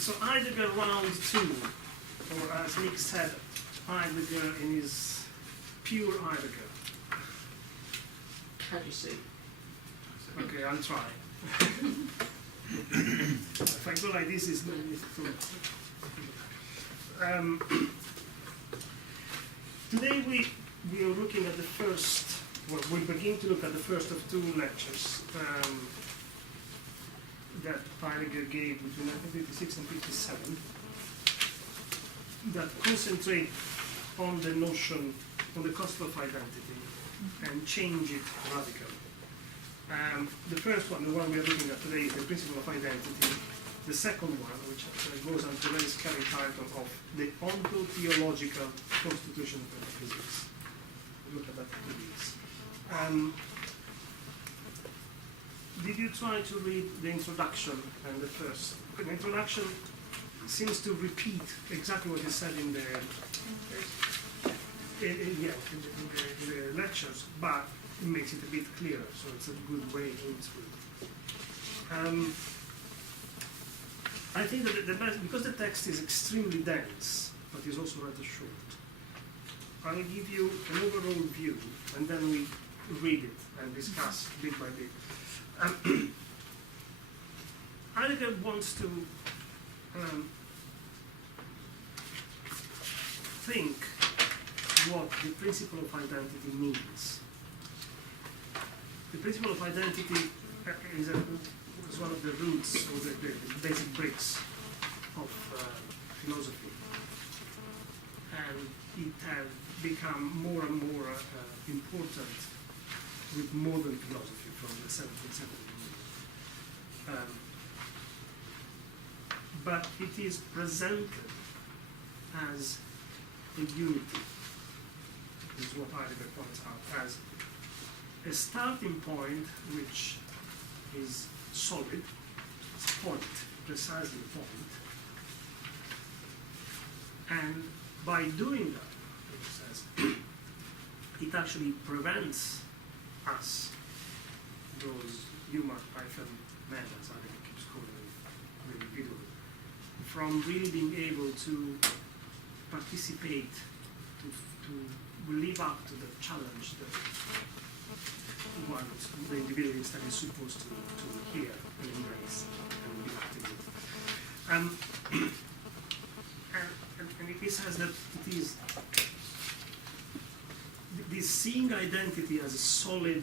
So Heidegger round two, or as Nick said, Heidegger in his pure Heidegger. Can you see? Okay, I'll try. If I go like this, it's no need to. Today we are looking at the first, well, we begin to look at the first of two lectures that Heidegger gave between 1956 and 57 that concentrate on the notion, on the concept of identity and change it radically. The first one, the one we are looking at today, is the principle of identity. The second one, which goes on to the very scary title of the ontological constitution of metaphysics. Look at that, please. Did you try to read the introduction and the first? The introduction seems to repeat exactly what is said in the lectures, but it makes it a bit clearer, so it's a good way into it. I think that the best, because the text is extremely dense, but is also rather short, I will give you an overall view, and then we read it and discuss bit by bit. Heidegger wants to think what the principle of identity means. The principle of identity is one of the roots or the basic bricks of philosophy, and it has become more and more important with modern philosophy from the 17th century. But it is presented as a unity, this is what Heidegger points out, as a starting point which is solid, it's point, precisely point, and by doing that, it says, it actually prevents us, those human men, as Heidegger keeps calling them really vividly, from really being able to participate, to live up to the challenge that the individual instead is supposed to hear and embrace and be active with. And it says that it is this seeing identity as a solid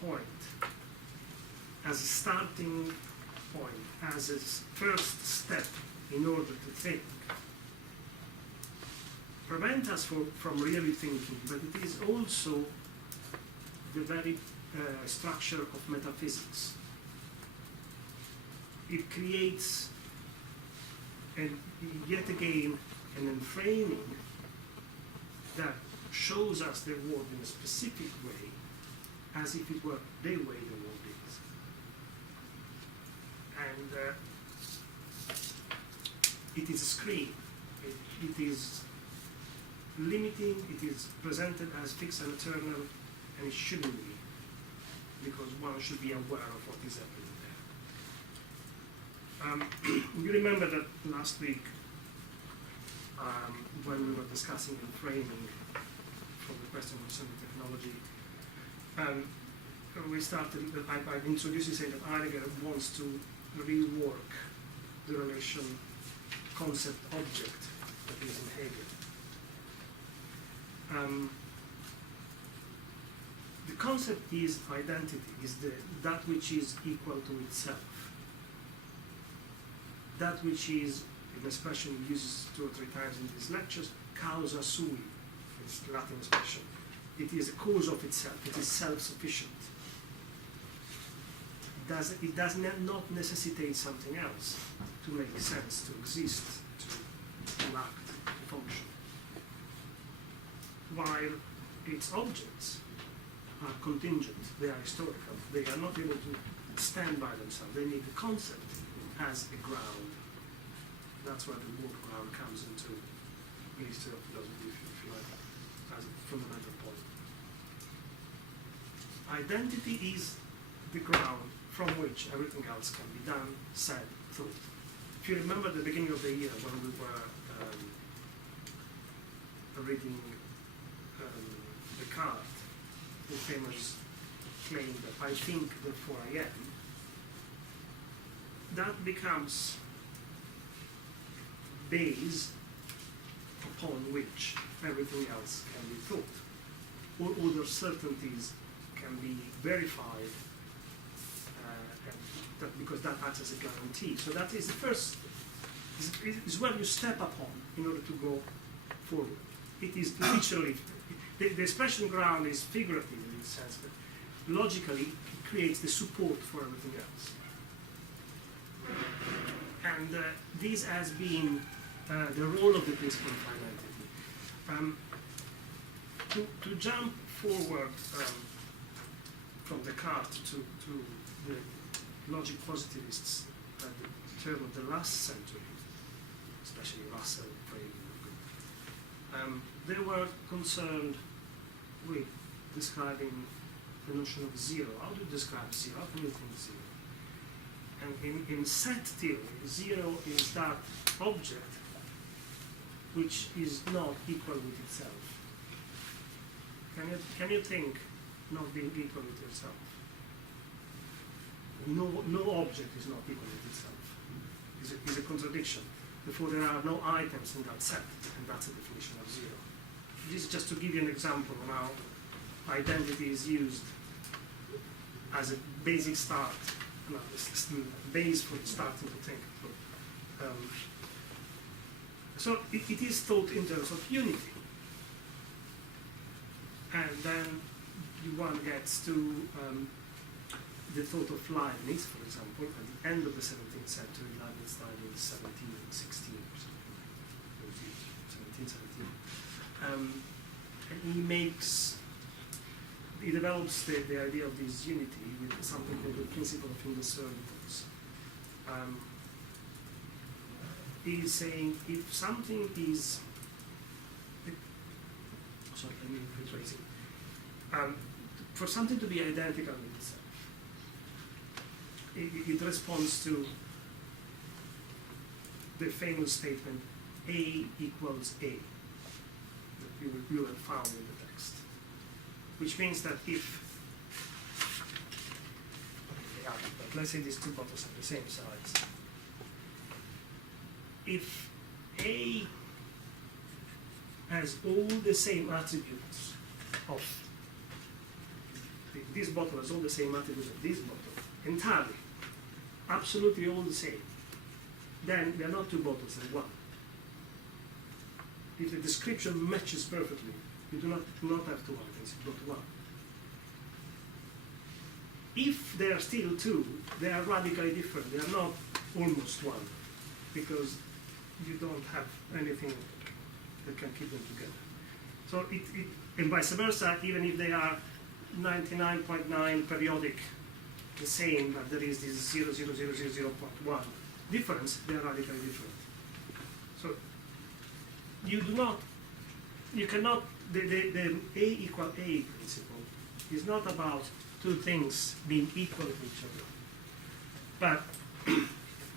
point, as a starting point, as a first step in order to think, prevent us from really thinking, but it is also the very structure of metaphysics. It creates, yet again, an enframing that shows us the world in a specific way, as if it were the way the world is. And it is a screen. It is limiting, it is presented as fixed and eternal, and it shouldn't be, because one should be aware of what is happening there. You remember that last week, when we were discussing and framing for the question of semi-technology, we started, I introduced you saying that Heidegger wants to rework the relation concept-object that is in Hegel. The concept is identity, is that which is equal to itself. That which is, an expression he uses 2 or 3 times in these lectures, causa sui, it's Latin expression. It is a cause of itself, it is self-sufficient. It does not necessitate something else to make sense, to exist, to act, to function. While its objects are contingent, they are historical, they are not able to stand by themselves, they need the concept as a ground. That's where the word ground comes into the history of philosophy, if you like, as a fundamental point. Identity is the ground from which everything else can be done, said, thought. If you remember at the beginning of the year when we were reading Descartes, the famous claim that I think, therefore I am, that becomes base upon which everything else can be thought. All other certainties can be verified, because that acts as a guarantee. So that is the first, is where you step upon in order to go forward. It is literally, the expression ground is figurative in this sense, but logically it creates the support for everything else. And this has been the role of the principle of identity. To jump forward from Descartes to the logic positivists at the turn of the last century, especially Russell, Frege, they were concerned with describing the notion of zero. How do you describe zero? How can you think zero? And in set theory, zero is that object which is not equal with itself. Can you think not being equal with yourself? No object is not equal with itself. It's a contradiction. Therefore, there are no items in that set, and that's the definition of zero. This is just to give you an example of how identity is used as a basic start, base for starting to think. So it is thought in terms of unity. And then one gets to the thought of Leibniz, for example, at the end of the 17th century. Leibniz died in 1716 or something like those years, 1717. And he develops the idea of this unity with something called the principle of indiscernibles. He's saying if something is, sorry, let me rephrase it. For something to be identical with itself, it responds to the famous statement A equals A that you have found in the text, which means that if, but let's say these two bottles are the same size, if A has all the same attributes of this bottle has all the same attributes of this bottle, entirely, absolutely all the same, then they are not two bottles, they're one. If the description matches perfectly, you do not have two items, you've got one. If they are still two, they are radically different. They are not almost one, because you don't have anything that can keep them together. So and vice versa, even if they are 99.9 periodic, the same, but there is this 0.1 difference, they are radically different. So you cannot, the A equal A principle is not about two things being equal to each other. But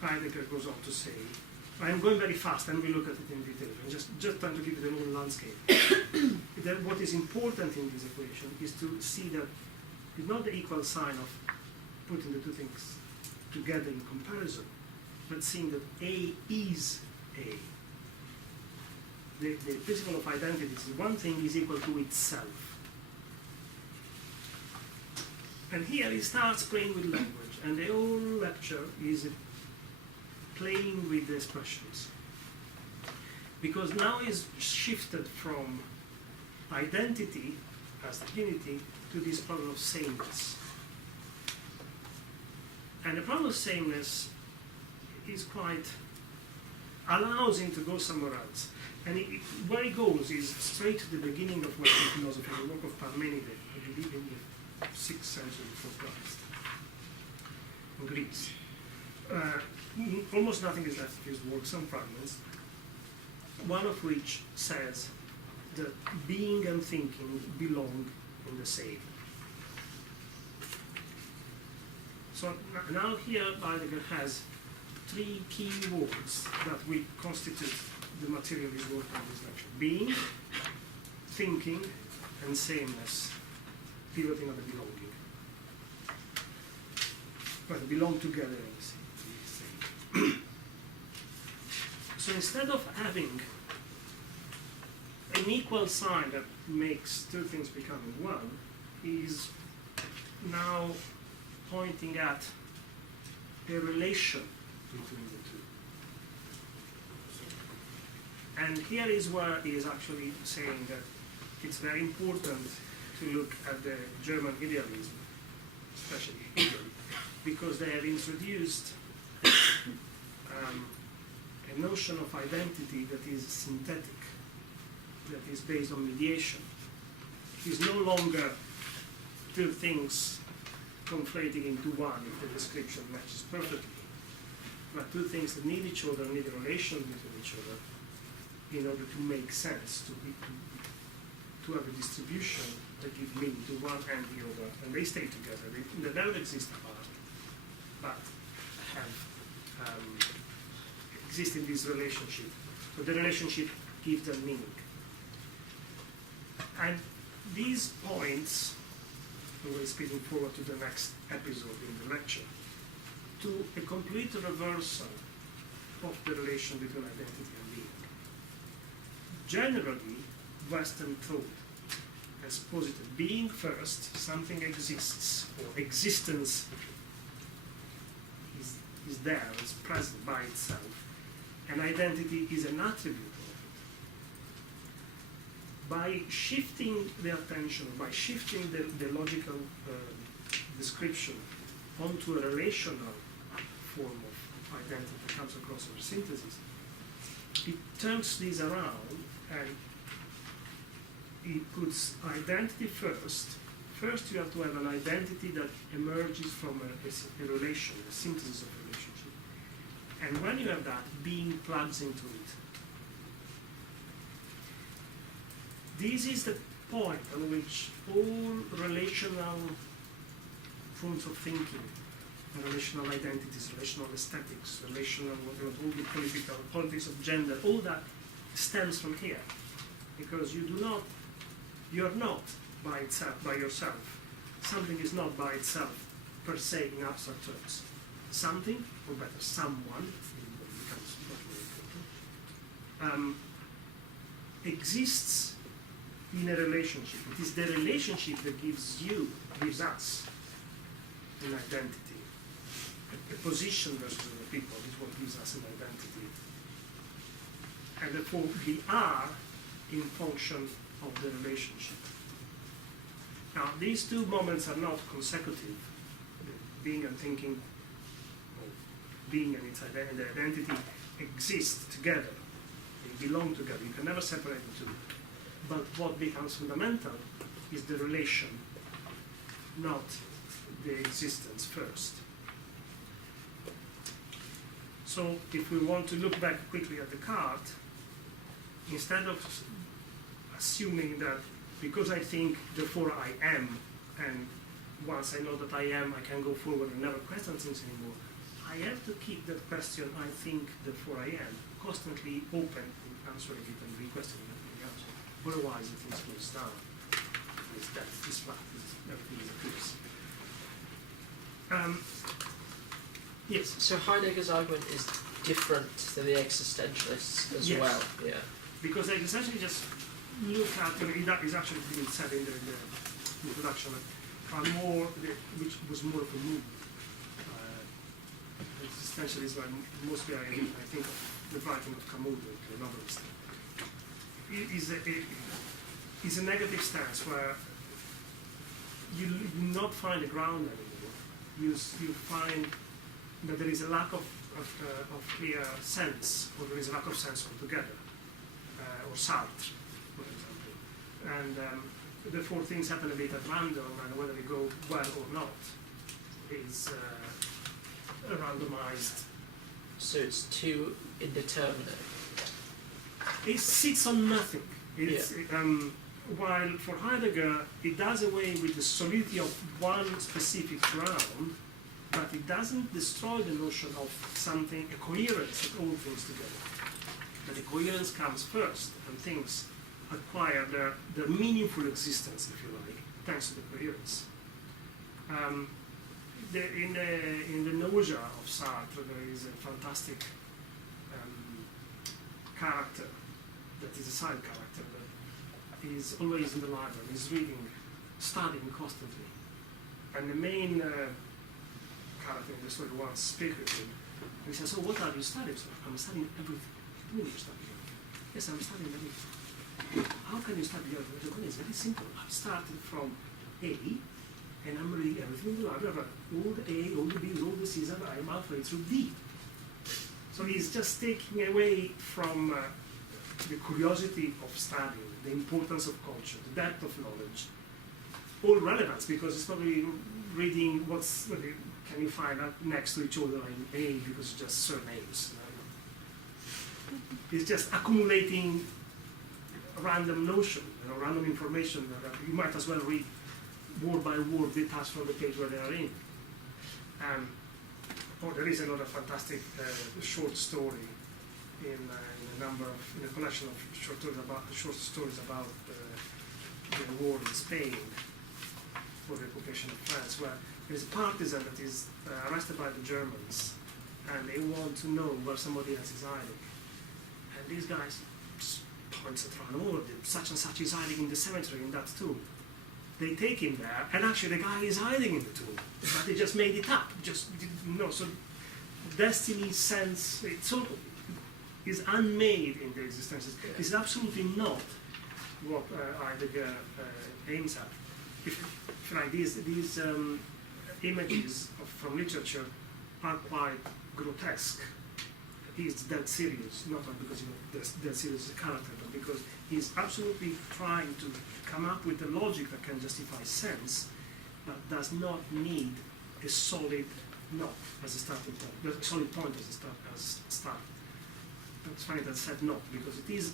Heidegger goes on to say, I'm going very fast and we look at it in detail, I'm just trying to give you the whole landscape. That what is important in this equation is to see that it's not the equal sign of putting the two things together in comparison, but seeing that A is A. The principle of identity is one thing is equal to itself. And here he starts playing with language, and the whole lecture is playing with the expressions. Because now he's shifted from identity as the unity to this problem of sameness. And the problem of sameness is allows him to go somewhere else. And where he goes is straight to the beginning of Western philosophy, the work of Parmenides, I believe in the 6th century before Christ, in Greece. Almost nothing is left of his work, some fragments, one of which says that being and thinking belong in the same. So now here Heidegger has three key words that will constitute the material of his work on this lecture: being, thinking, and sameness, pivoting on the belonging. But they belong together in the same. So instead of having an equal sign that makes two things becoming one, is now pointing at a relation between the two. And here is where he is actually saying that it's very important to look at the German idealism, especially Hegel, because they have introduced a notion of identity that is synthetic, that is based on mediation. It is no longer two things conflating into one if the description matches perfectly, but two things that need each other, need a relation between each other in order to make sense, to have a distribution that give meaning to one and the other, and they stay together. They never exist apart, but have exist in this relationship. So the relationship gives them meaning. And these points, we're speeding forward to the next episode in the lecture, to a complete reversal of the relation between identity and being. Generally, Western thought has posited being first, something exists, or existence is there, is present by itself, and identity is an attribute of it. By shifting the attention, by shifting the logical description onto a relational form of identity that comes across our synthesis, it turns this around and it puts identity first. First you have to have an identity that emerges from a relation, a synthesis of a relationship. And when you have that, being plugs into it. This is the point on which all relational forms of thinking, relational identities, relational aesthetics, relational, all the politics of gender, all that stems from here. Because you're not by itself, by yourself. Something is not by itself, per se, in abstract terms. Something, or better, someone, becomes much more important, exists in a relationship. It is the relationship that gives us an identity. A position versus other people is what gives us an identity. And therefore, we are in function of the relationship. Now, these two moments are not consecutive. Being and thinking, or being and its identity exist together. They belong together. You can never separate the two. But what becomes fundamental is the relation, not the existence first. So if we want to look back quickly at Descartes, instead of assuming that because I think, therefore I am, and once I know that I am, I can go forward and never question things anymore, I have to keep that question, I think, therefore I am, constantly open in answering it and re-questioning everything else. Otherwise, the thing slows down. It's that, it's flat, everything is a piece. Yes. So Heidegger's argument is different to the existentialists as yes. well. Yeah. Because they essentially just look at, that is actually being said in the introduction, which was more of a move. Existentialism, mostly I think of the writing of Camus, the novelist, is a negative stance where you do not find a ground anymore. You find that there is a lack of clear sense, or there is a lack of sense altogether, or Sartre, for example. And therefore things happen a bit at random, and whether they go well or not is randomized. So it's too indeterminate. It sits on nothing. While for Heidegger, it does away with the solidity of one specific ground, but it doesn't destroy the notion of something, a coherence that all things together. But the coherence comes first, and things acquire their meaningful existence, if you like, thanks to the coherence. In the nausea of Sartre, there is a fantastic character that is a side character that is always in the library, is reading, studying constantly. And the main character in the story once speaks with him. He says, "So what are you studying?" So, "I'm studying everything." "What do you study everything?" "Yes, I'm studying everything." "How can you study everything?" "It's very simple. I've started from A, and I'm reading everything in the library. All the A, all the B's, all the C's, I'm halfway through D. So he's just taking away from the curiosity of studying, the importance of culture, the depth of knowledge, all relevance, because it's not really reading what can you find out next to each other in A because it's just surnames. It's just accumulating random notion, random information that you might as well read word by word detached from the page where they are in. There is another fantastic short story in a collection of short stories about the war in Spain for the occupation of France, where there's a partisan that is arrested by the Germans, and they want to know where somebody else is hiding. And these guys points at random, "Oh, such and such is hiding in the cemetery in that tomb." They take him there, and actually the guy is hiding in the tomb, but they just made it up. So destiny sense is unmade in their existences. It's absolutely not what Heidegger aims at. If you like, these images from literature are quite grotesque. He's dead serious, not because dead serious is a character, but because he's absolutely trying to come up with a logic that can justify sense, but does not need a solid knot as a starting point, a solid point as a start. It's funny that said knot, because it is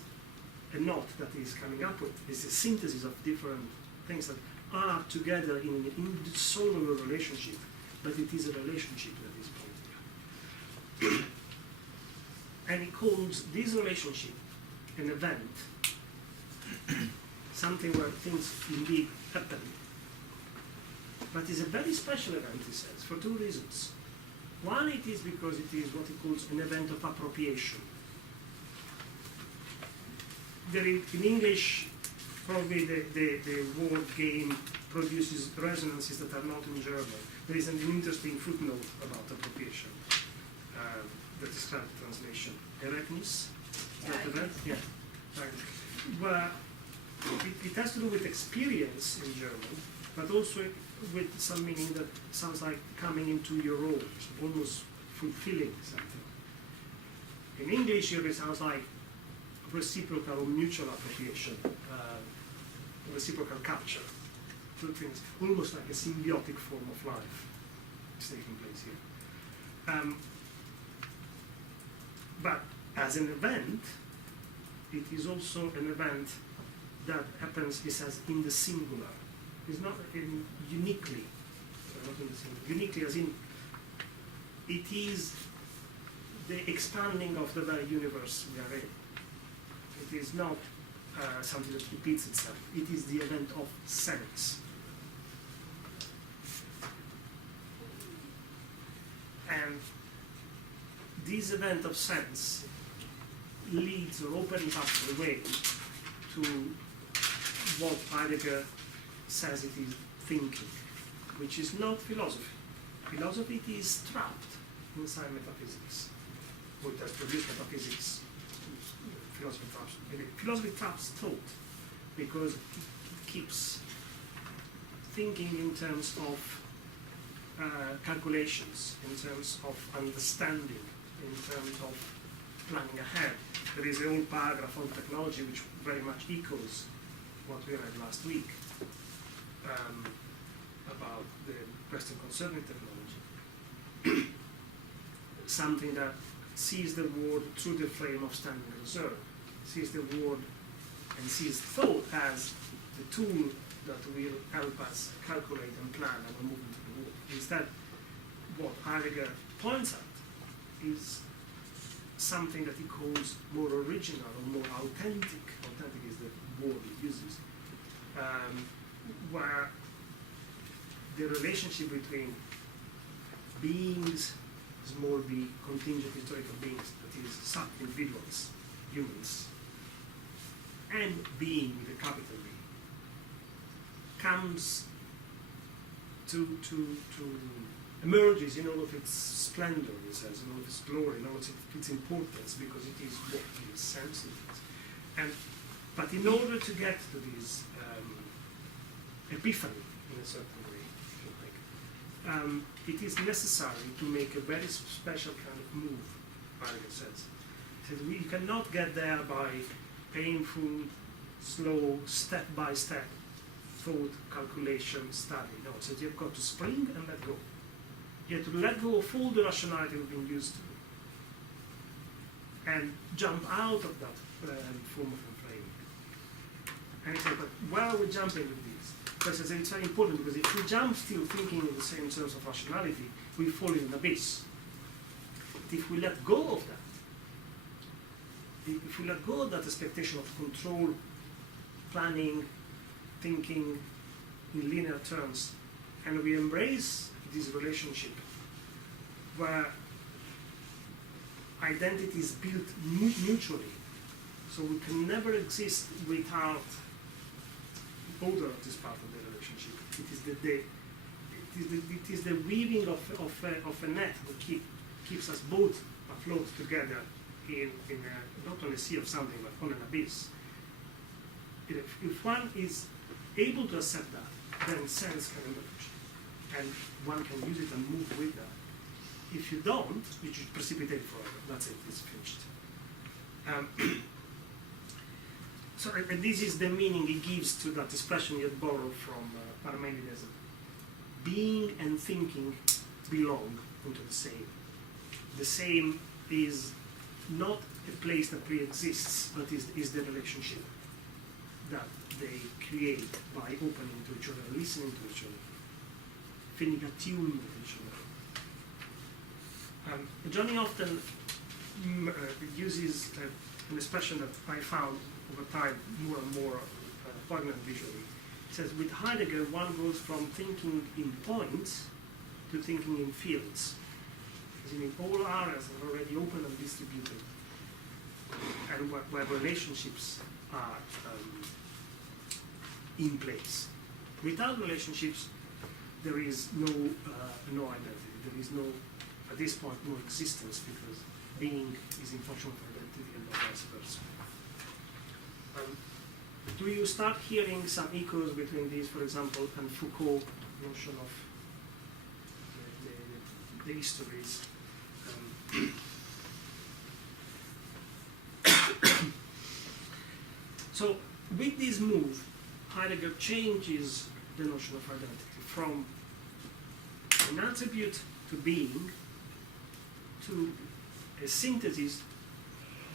a knot that he's coming up with. It's a synthesis of different things that are together in an indissoluble relationship, but it is a relationship that is pointing out. And he calls this relationship an event, something where things indeed happen. But it's a very special event, he says, for two reasons. One, it is because it is what he calls an event of appropriation. In English, probably the word game produces resonances that are not in German. There is an interesting footnote about appropriation that describes the translation. Erechnis? Yeah. Well, it has to do with experience in German, but also with some meaning that sounds like coming into your own, almost fulfilling something. In English, it sounds like reciprocal or mutual appropriation, reciprocal capture. Two things, almost like a symbiotic form of life is taking place here. But as an event, it is also an event that happens, he says, in the singular. It's not uniquely, not in the singular, uniquely as in, it is the expanding of the very universe we are in. It is not something that repeats itself. It is the event of sense. And this event of sense leads or opens up the way to what Heidegger says it is thinking, which is not philosophy. Philosophy is trapped inside metaphysics, or it has produced metaphysics. Philosophy traps thought because it keeps thinking in terms of calculations, in terms of understanding, in terms of planning ahead. There is an old paragraph on technology which very much echoes what we read last week about the question concerning technology. Something that sees the world through the frame of standing reserve, sees the world and sees thought as the tool that will help us calculate and plan our movement in the world. Instead, what Heidegger points at is something that he calls more original or more authentic. Authentic is the word he uses, where the relationship between beings, small b, contingent historical beings, that is, sub-individuals, humans, and being with a capital B, comes to emerges in all of its splendor, he says, in all of its glory, in all of its importance, because it is what gives sense to it. But in order to get to this epiphany, in a certain way, if you like, it is necessary to make a very special kind of move, Heidegger says. He says you cannot get there by painful, slow, step-by-step thought, calculation, study. No, it says you've got to spring and let go. You have to let go of all the rationality we've been used to and jump out of that form of framing. And he said, but where are we jumping with this? Because it's very important, because if we jump still thinking in the same terms of rationality, we fall in an abyss. But if we let go of that, if we let go of that expectation of control, planning, thinking in linear terms, and we embrace this relationship where identity is built mutually, so we can never exist without either of this part of the relationship. It is the weaving of a net that keeps us both afloat together in not on a sea of something, but on an abyss. If one is able to accept that, then sense can emerge, and one can use it and move with that. If you don't, you just precipitate forever. That's it, it's finished. So, and this is the meaning he gives to that expression he had borrowed from Parmenides. Being and thinking belong into the same. The same is not a place that pre-exists, but is the relationship that they create by opening to each other, listening to each other, feeling attuned with each other. Johnny often uses an expression that I found over time more and more poignant visually. He says, with Heidegger, one goes from thinking in points to thinking in fields. As in all areas are already open and distributed, and where relationships are in place. Without relationships, there is no identity. There is no, at this point, no existence, because being is in function of identity and vice versa. Do you start hearing some echoes between these, for example, and Foucault's notion of the histories? So, with this move, Heidegger changes the notion of identity from an attribute to being to a synthesis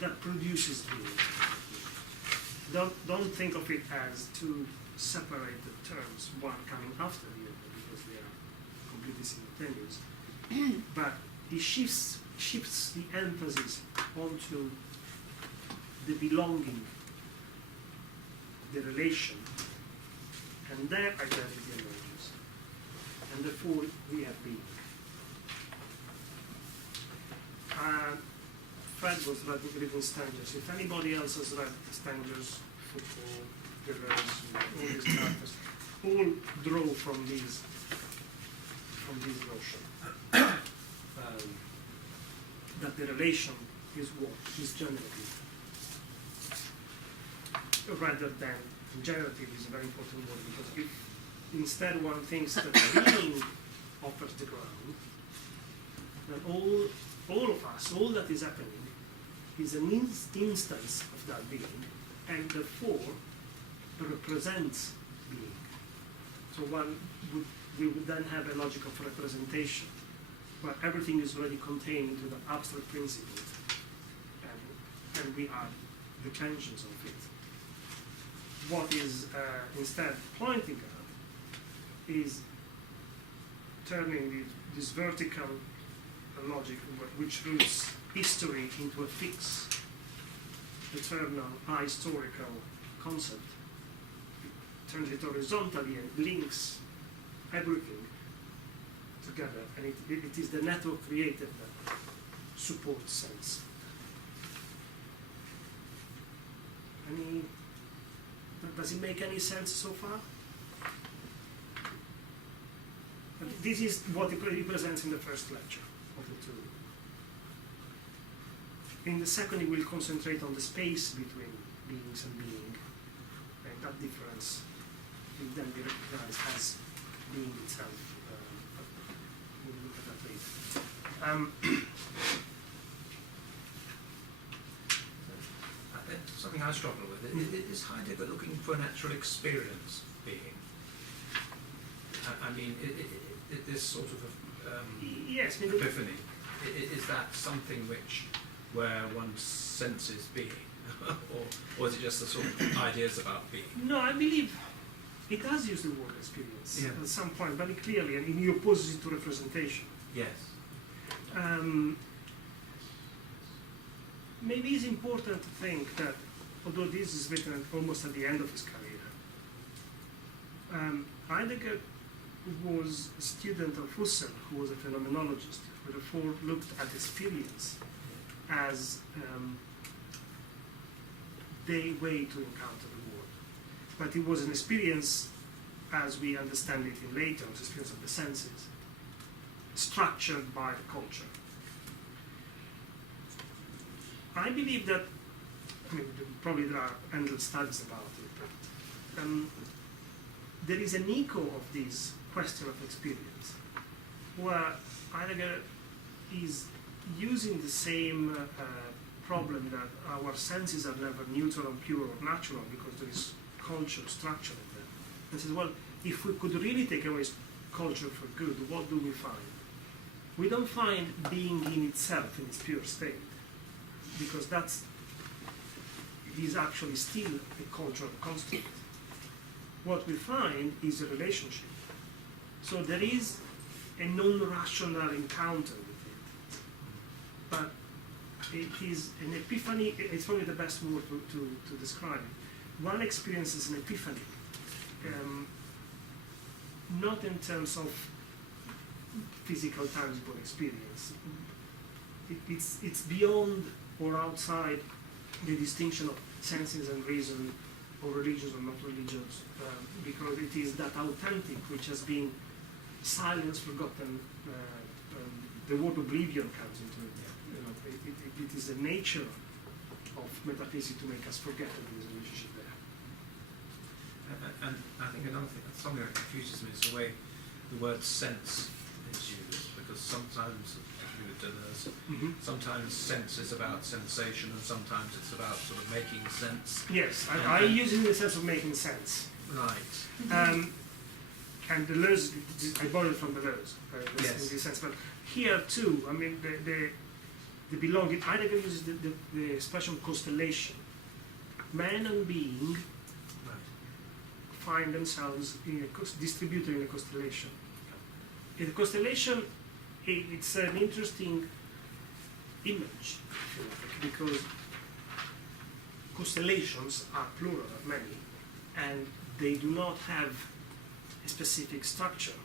that produces being. Don't think of it as two separated terms, one coming after the other, because they are completely simultaneous. But he shifts the emphasis onto the belonging, the relation, and their identity emerges. And therefore we have being. Fred was reading Stanger's. If anybody else has read Stanger's, Foucault, Deleuze, all these characters, all draw from this notion that the relation is what is generative, rather than generative is a very important word, because if instead one thinks that being offers the ground, then all of us, all that is happening, is an instance of that being, and therefore represents being. So we would then have a logic of representation, where everything is already contained into the abstract principle, and we are the tensions of it. What is instead pointing at is turning this vertical logic which roots history into a fixed, eternal, ahistorical concept. It turns it horizontally and links everything together, and it is the network created that supports sense. Does it make any sense so far? This is what he presents in the first lecture of the two. In the second, he will concentrate on the space between beings and being, and that difference will then be recognized as being itself. We'll look at that later. Something I struggle with is Heidegger looking for a natural experience of being. I mean, this sort of yes, epiphany, is that something where one senses being, or is it just the sort of ideas about being? No, I believe it does use the word experience at some point, very clearly, and he opposes it to representation. Yes. Maybe it's important to think that, although this is written almost at the end of his career, Heidegger was a student of Husserl, who was a phenomenologist, who therefore looked at experience as the way to encounter the world. But it was an experience, as we understand it in later, an experience of the senses, structured by the culture. I believe that, probably there are endless studies about it, but there is an echo of this question of experience, where Heidegger is using the same problem that our senses are never neutral and pure or natural because there is culture, structure in them. And says, well, if we could really take away culture for good, what do we find? We don't find being in itself in its pure state, because it is actually still a cultural construct. What we find is a relationship. So there is a non-rational encounter with it. But it is an epiphany, it's probably the best word to describe it. One experiences an epiphany, not in terms of physical, tangible experience. It's beyond or outside the distinction of senses and reason, or religious or not religious, because it is that authentic which has been silenced, forgotten. The word oblivion comes into it. It is the nature of metaphysics to make us forget that there is a relationship there. And I think another thing, something that confuses me, is the way the word sense is used, because sometimes, sometimes sense is about sensation, and sometimes it's about sort of making sense. Yes, I use it in the sense of making sense. Right. And Deleuze, I borrowed it from Deleuze, Yes. in this sense. But here too, I mean, the belonging. Heidegger uses the expression constellation. Man and being find themselves distributed in a constellation. In the constellation, it's an interesting image, if you like, because constellations are plural, many, and they do not have a specific structure.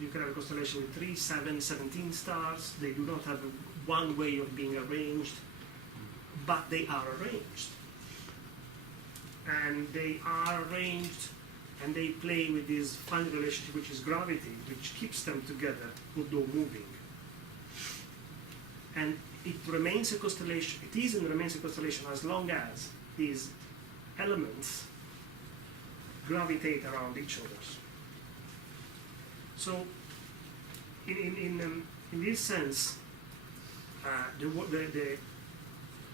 You can have a constellation with 3, 7, 17 stars. They do not have one way of being arranged, but they are arranged. And they are arranged, and they play with this fine relationship, which is gravity, which keeps them together, although moving. And it remains a constellation. It is and remains a constellation as long as these elements gravitate around each other. So, in this sense, the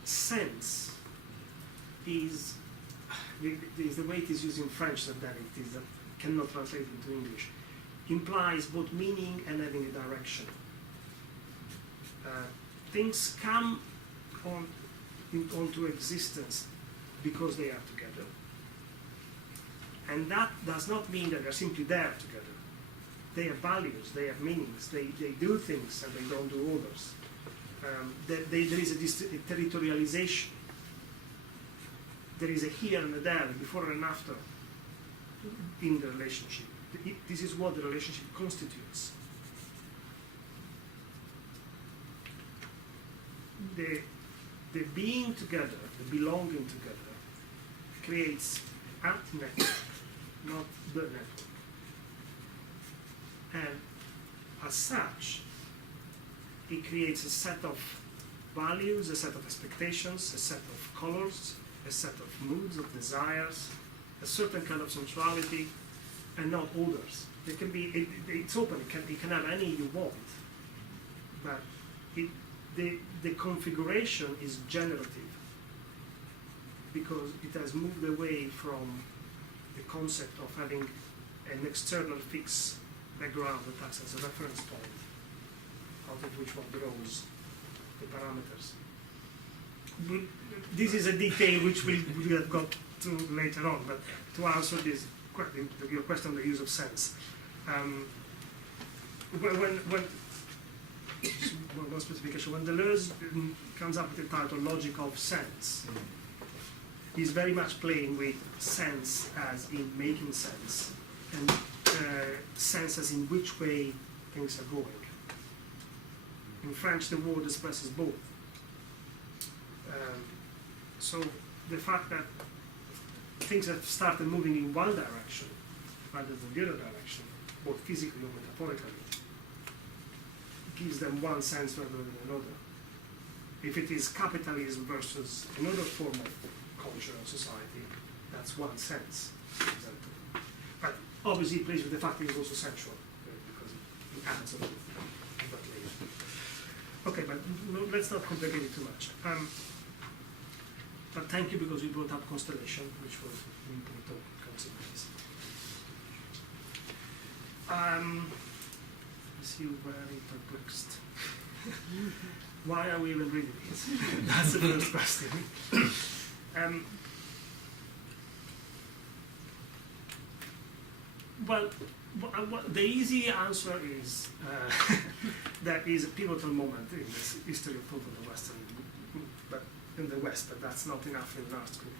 sense is the way it is used in French that it is cannot translate into English, implies both meaning and having a direction. Things come onto existence because they are together. And that does not mean that they're simply there together. they have values, they have meanings, they do things and they don't do others. There is a territorialization. There is a here and a there, before and after in the relationship. This is what the relationship constitutes. The being together, the belonging together, creates a network, not the network. And as such, it creates a set of values, a set of expectations, a set of colors, a set of moods, of desires, a certain kind of sensuality, and not others. It can be, it's open, it can have any you want, but the configuration is generative because it has moved away from the concept of having an external fixed background that acts as a reference point out of which one grows the parameters. This is a detail which we have got to later on, but to answer this your question on the use of sense. One specification, when Deleuze comes up with the title Logic of Sense, he's very much playing with sense as in making sense, and sense as in which way things are going. In French, the word expresses both. So the fact that things have started moving in one direction rather than the other direction, both physically or metaphorically, gives them one sense rather than another. If it is capitalism versus another form of culture or society, that's one sense, for example. But obviously it plays with the fact that it's also sensual, because it adds a little to that later. Okay, but no, let's not complicate it too much. But thank you, because you brought up constellation, which was an important consequence. I see you very perplexed. Why are we even reading this? That's the first question. Well, the easy answer is that is a pivotal moment in the history of thought in the Western, but in the West, but that's not enough in art school.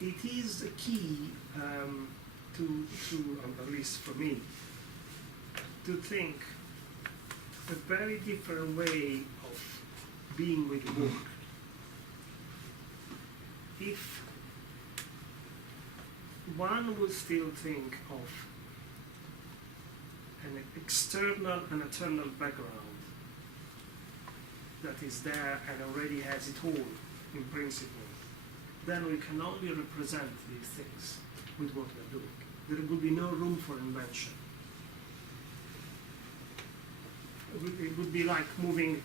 It is a key to, at least for me, to think a very different way of being with work. If one would still think of an external and eternal background that is there and already has it all in principle, then we can only represent these things with what we're doing. There would be no room for invention. It would be like moving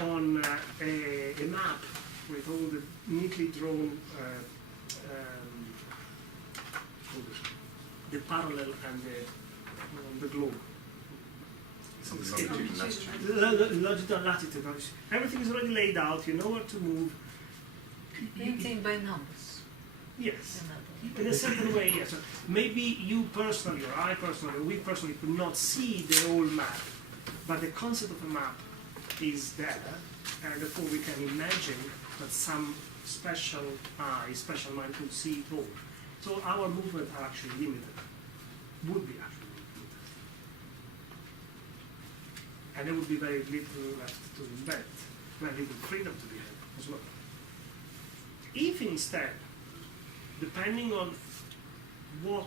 on a map with all the neatly drawn the parallel and the globe. Longitude and latitude. Everything is already laid out. You know where to move. Painting by numbers. Yes. In a certain way, yes. Maybe you personally, or I personally, or we personally could not see the whole map, but the concept of a map is there, and therefore we can imagine that some special eye, special mind could see it all. So our movements are actually limited, would be actually limited. And there would be very little left to invent, very little freedom to be had as well. If instead, depending on what,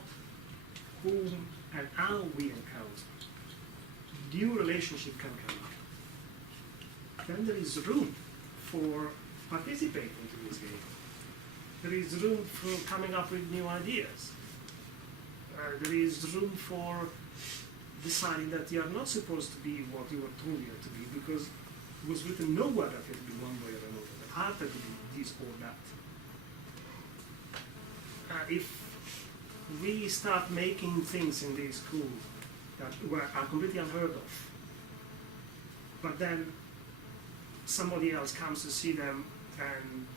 whom, and how we encounter, new relationship can come up, then there is room for participating in this game. There is room for coming up with new ideas. There is room for deciding that you are not supposed to be what you were told you to be, because it was written nowhere that it would be one way or another. That art had to be this or that. If we start making things in this school that are completely unheard of, but then somebody else comes to see them and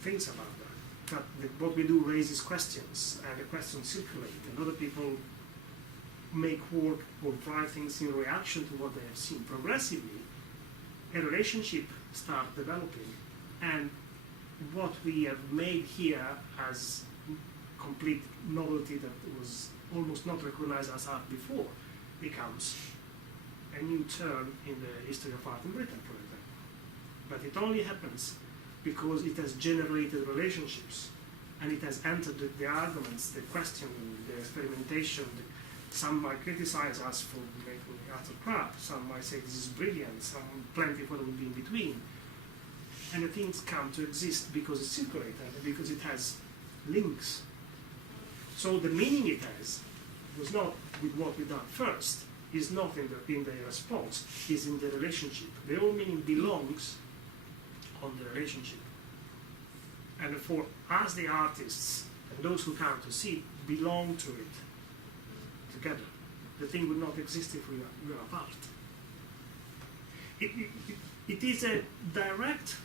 thinks about that, that what we do raises questions, and the questions circulate, and other people make work or write things in reaction to what they have seen. Progressively, a relationship starts developing, and what we have made here as complete novelty that was almost not recognized as art before becomes a new turn in the history of art in Britain, for example. But it only happens because it has generated relationships, and it has entered the arguments, the questioning, the experimentation. Some might criticize us for making utter crap, some might say this is brilliant, some plenty of what would be in between. And the things come to exist because it's circulated, because it has links. So the meaning it has was not with what we done first, is not in the response, is in the relationship. The whole meaning belongs on the relationship. And for us, the artists, and those who come to see, belong to it together. The thing would not exist if we were apart. It is a direct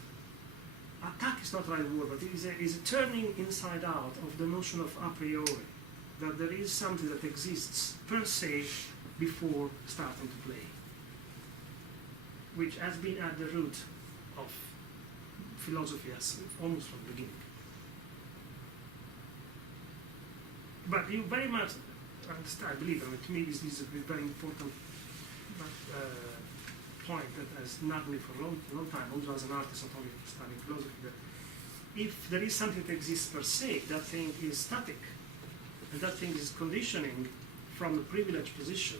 attack, is not the right word, but it is a turning inside out of the notion of a priori, that there is something that exists per se before starting to play, which has been at the root of philosophy as almost from the beginning. But you very much understand, I believe, to me this is a very important point that has nagged me for a long time, also as an artist, not only studying philosophy, that if there is something that exists per se, that thing is static, and that thing is conditioning from the privileged position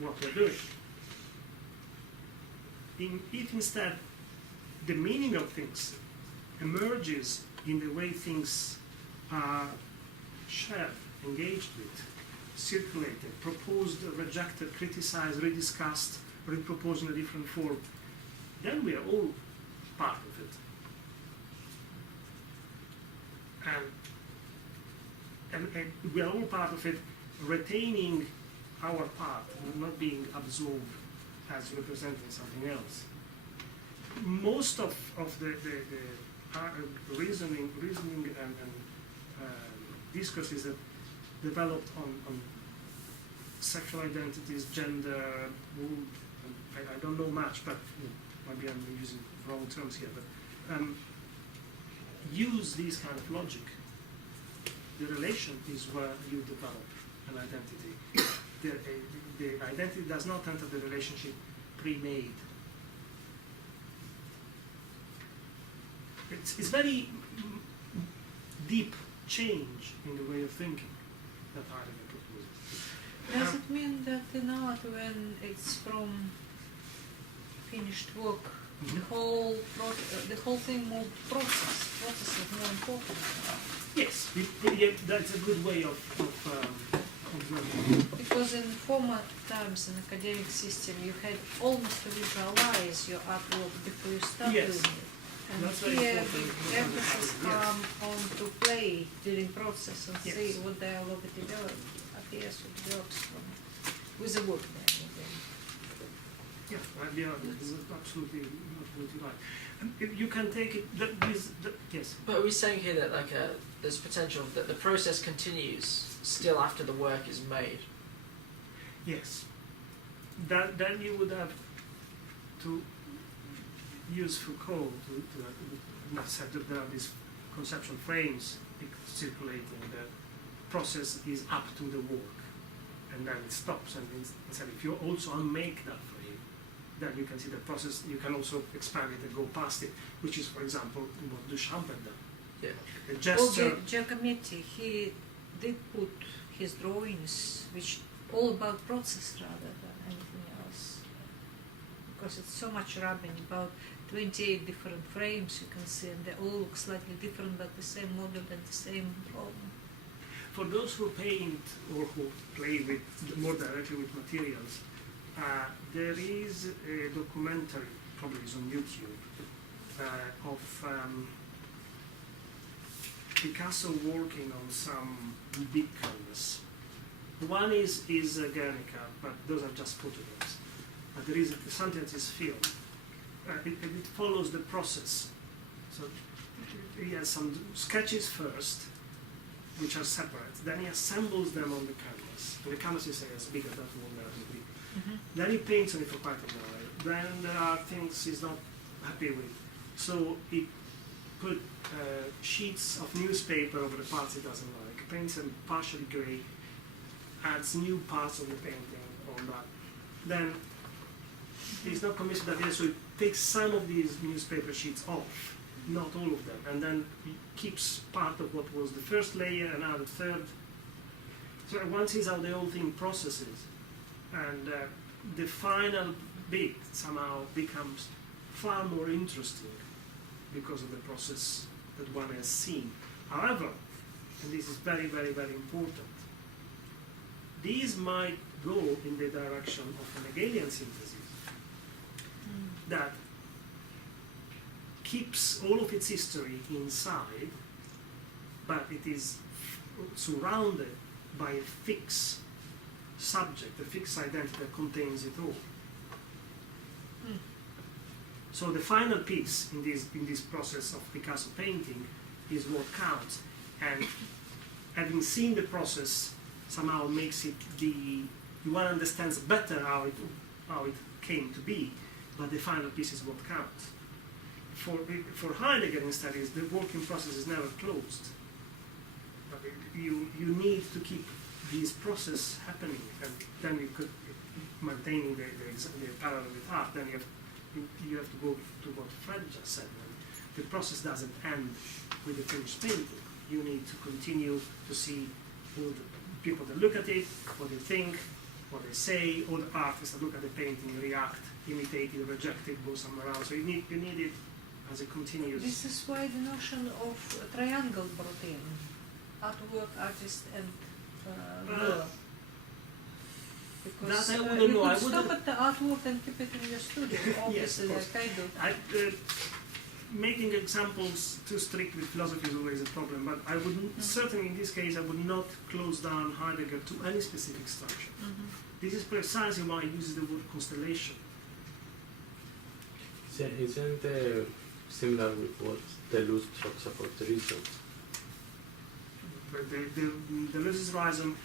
what we're doing. If instead the meaning of things emerges in the way things are shared, engaged with, circulated, proposed, rejected, criticized, rediscussed, reproposed in a different form, then we are all part of it. And we are all part of it, retaining our part, not being absorbed as representing something else. Most of the reasoning and discourses that developed on sexual identities, gender, I don't know much, but maybe I'm using wrong terms here, but use these kind of logic. The relation is where you develop an identity. The identity does not enter the relationship pre-made. It's very deep change in the way of thinking that Heidegger proposes. Does it mean that in art, when it's from finished work, the whole thing moved process is more important? Yes, that's a good way of observing. Because in former times in academic system, you had almost to visualize your artwork before you start Yes. doing it. And That's very here important. the emphasis Yes. come on to play during process and Yes. see what dialogue appears or develops from with the work there. Yeah, this is absolutely right. And if you can take it, yes. But are we saying here that there's potential that the process continues still after the work is made? Yes. Then you would have to use Foucault to set that there are these conceptual frames circulating. The process is up to the work, and then it stops. And instead, if you also unmake that frame, then you can see the process. You can also expand it and go past it, which is, for example, what Duchamp had done. Yeah. The gesture. Giacometti, he did put his drawings, which all about process rather than anything else, because it's so much rubbing, about 28 different frames you can see, and they all look slightly different, but the same model and the same problem. For those who paint or who play with more directly with materials, there is a documentary, probably is on YouTube, of Picasso working on some big canvas. One is Guernica, but those are just photographs. But there is something that is filmed. It follows the process So he has some sketches first, which are separate. Then he assembles them on the canvas. And the canvas is as big as that one there. Then he paints on it for quite a while. Then there are things he's not happy with. So he put sheets of newspaper over the parts he doesn't like, paints them partially grey, adds new parts of the painting on that. Then he's not convinced with that idea, so he takes some of these newspaper sheets off, not all of them, and then he keeps part of what was the first layer and now the third. So once he's how the whole thing processes, and the final bit somehow becomes far more interesting because of the process that one has seen. However, and this is very, very, very important, these might go in the direction of an Hegelian synthesis that keeps all of its history inside, but it is surrounded by a fixed subject, a fixed identity that contains it all. So the final piece in this process of Picasso painting is what counts, and having seen the process somehow makes it one understands better how it came to be, but the final piece is what counts. For Heidegger instead, the working process is never closed. You need to keep this process happening, and then you could maintaining the parallel with art. Then you have to go to what Fred just said. The process doesn't end with the finished painting. You need to continue to see all the people that look at it, what they think, what they say, all the artists that look at the painting, react, imitate it, reject it, go somewhere else. So you need it as a continuous. This is why the notion of triangle brought in: artwork, artist, and work. Because that I you wouldn't know. I could wouldn't. stop at the artwork and keep it in your studio. Obviously, course. like I do. Making examples too strict with philosophy is always a problem, but I would certainly in this case I would not close down Heidegger to any specific structure. This is precisely why he uses the word constellation. Isn't similar with what Deleuze talks about the reason? But the Deleuze's Horizon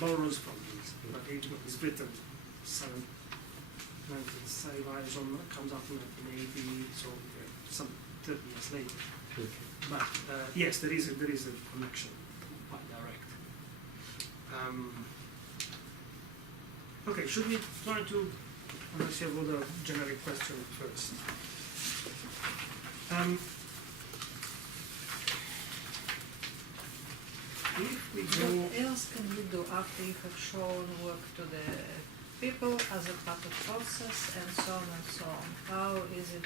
borrows from this, but it's written 1975, comes out in 1980, so some 30 years later. Okay. But yes, there is a connection, quite direct. Okay, should we try to, unless you have other generic question first. If we go, What else can you do after you have shown work to the people as a part of process and so on and so on? How is it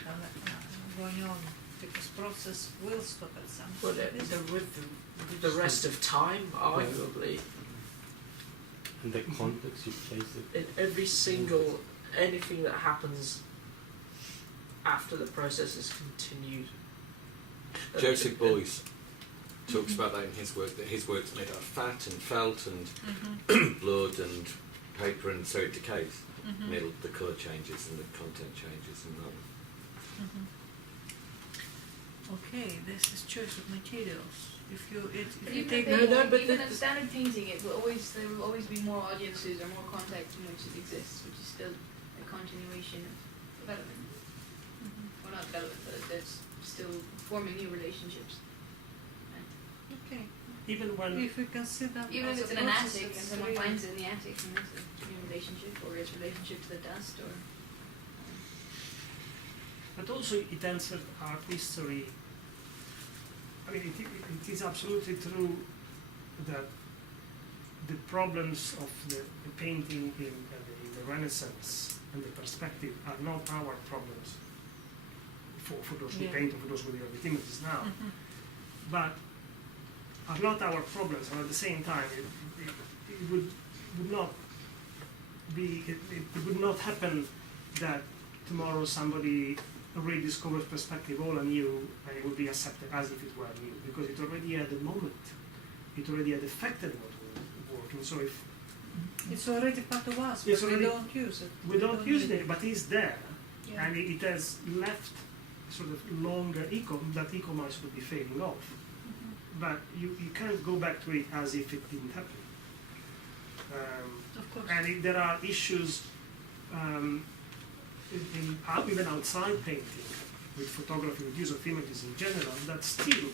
going on? Because process will stop at some Well, point. with the rest of time, arguably, And the context you place it. in every single anything that happens after the process is continued. Joseph Beuys talks about that in his work, that his work's made out of fat and felt and blood and paper, and so it decays. And the colour changes and the content changes and that. Okay, this is choice of materials. If you Even take even in standard painting, there will always be more audiences or more context in which it exists, which is still a continuation of development. Well, not development, but it's still forming new relationships. okay, even when if we consider Even as if it's a in an process, attic and it's someone really- finds it in the attic and it's a new relationship, or it's relationship to the dust, or but also it answered art history. I mean, it is absolutely true that the problems of the painting in the Renaissance and the perspective are not our problems for those who Yeah. paint or for those who deal with images now, but are not our problems, and at the same time it would not be, it would not happen that tomorrow somebody rediscovers perspective all anew and it would be accepted as if it were new, because it already had a moment, it already had affected what was working. So if It's already part of us, It's but we already- don't use it. we don't use need it, but it's there, Yeah. and it has left sort of longer echo, that echo might sort of be fading off. But you can't go back to it as if it didn't happen. Of course. And there are issues even outside painting, with photography, with use of images in general, that still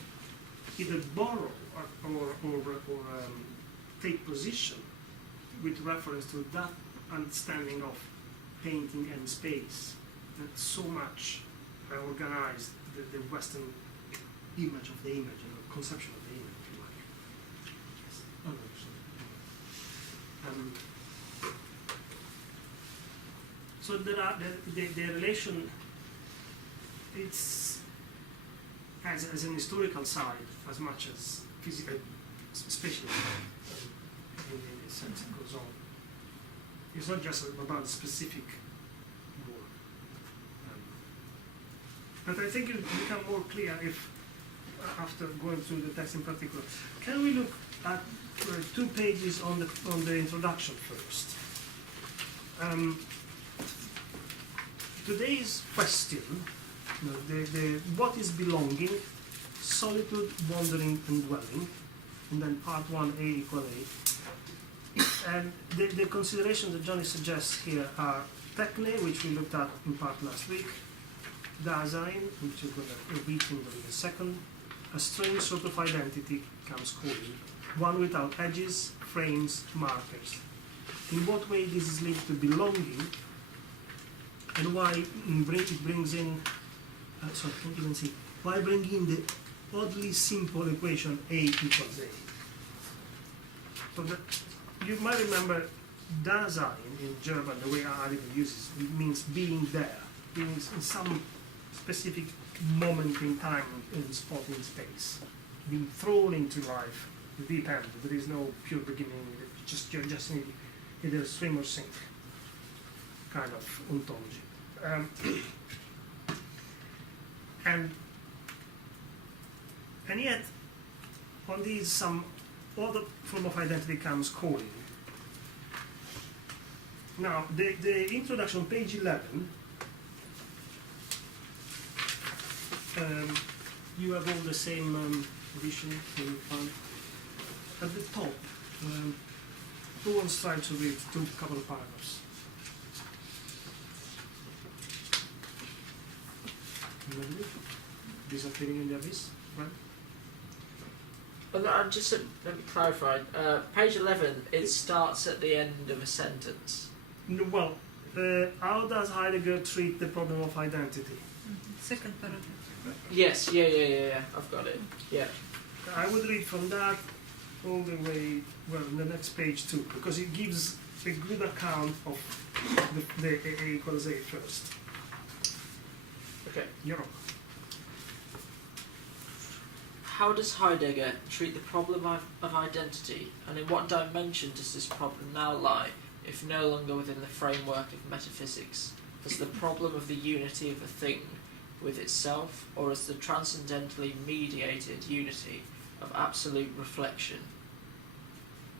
either borrow or take position with reference to that understanding of painting and space that so much organized the Western image of the image, conception of the image, if you like. Yes. Oh, no, so there are the relation. It's as an historical side as much as physical, especially in the sense it goes on. It's not just about specific work. But I think it will become more clear if, after going through the text in particular, can we look at 2 pages on the introduction first? Today's question, the what is belonging, solitude, wandering, and dwelling, and then part 1, A equal A. And the considerations that Johnny suggests here are techne, which we looked at in part last week, Dasein, which is going to rekindle in a second, a strange sort of identity comes calling, one without edges, frames, markers. In what way this is linked to belonging, and why it brings in, sorry, I can't even see, why bring in the oddly simple equation A equals A. So that, you might remember Dasein in German, the way Heidegger uses it, means being there, being in some specific moment in time and spot in space, being thrown into life, the deep end. There is no pure beginning. You just need either swim or sink, kind of ontology. And yet, on these some other form of identity comes calling. Now, the introduction, page 11. You have all the same edition in front. At the top, who wants to try to read a couple of paragraphs? Nobody? Disappearing in the abyss, right? Just let me clarify. Page 11, it starts at the end of a sentence. No, well, how does Heidegger treat the problem of identity? Second paragraph. Yes, yeah. I've got it. Yeah. I would read from that all the way, well, in the next page too, because it gives a good account of the A equals A first. Okay. You're on. How does Heidegger treat the problem of identity, and in what dimension does this problem now lie, if no longer within the framework of metaphysics, as the problem of the unity of a thing with itself, or as the transcendentally mediated unity of absolute reflection?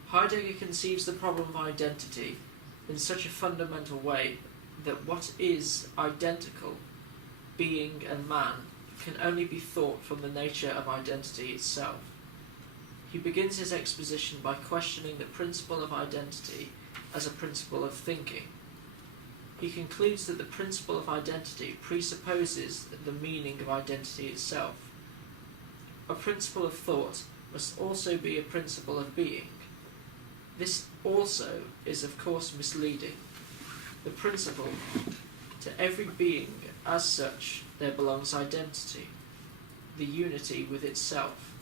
Heidegger conceives the problem of identity in such a fundamental way that what is identical, being and man, can only be thought from the nature of identity itself. He begins his exposition by questioning the principle of identity as a principle of thinking. He concludes that the principle of identity presupposes the meaning of identity itself. A principle of thought must also be a principle of being. This also is of course misleading. The principle, to every being as such, there belongs identity, the unity with itself.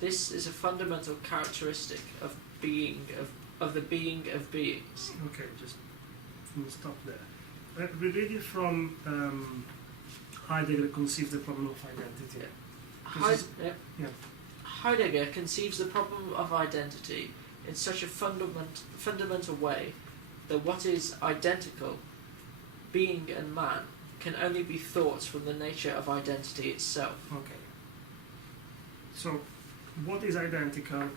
This is a fundamental characteristic of being of the being of beings. Okay, just we'll stop there. We read it from Heidegger conceives the problem of identity. Yeah. Heidegger conceives the problem of identity in such a fundamental way that what is identical, being and man, can only be thought from the nature of identity itself. Okay. So, what is identical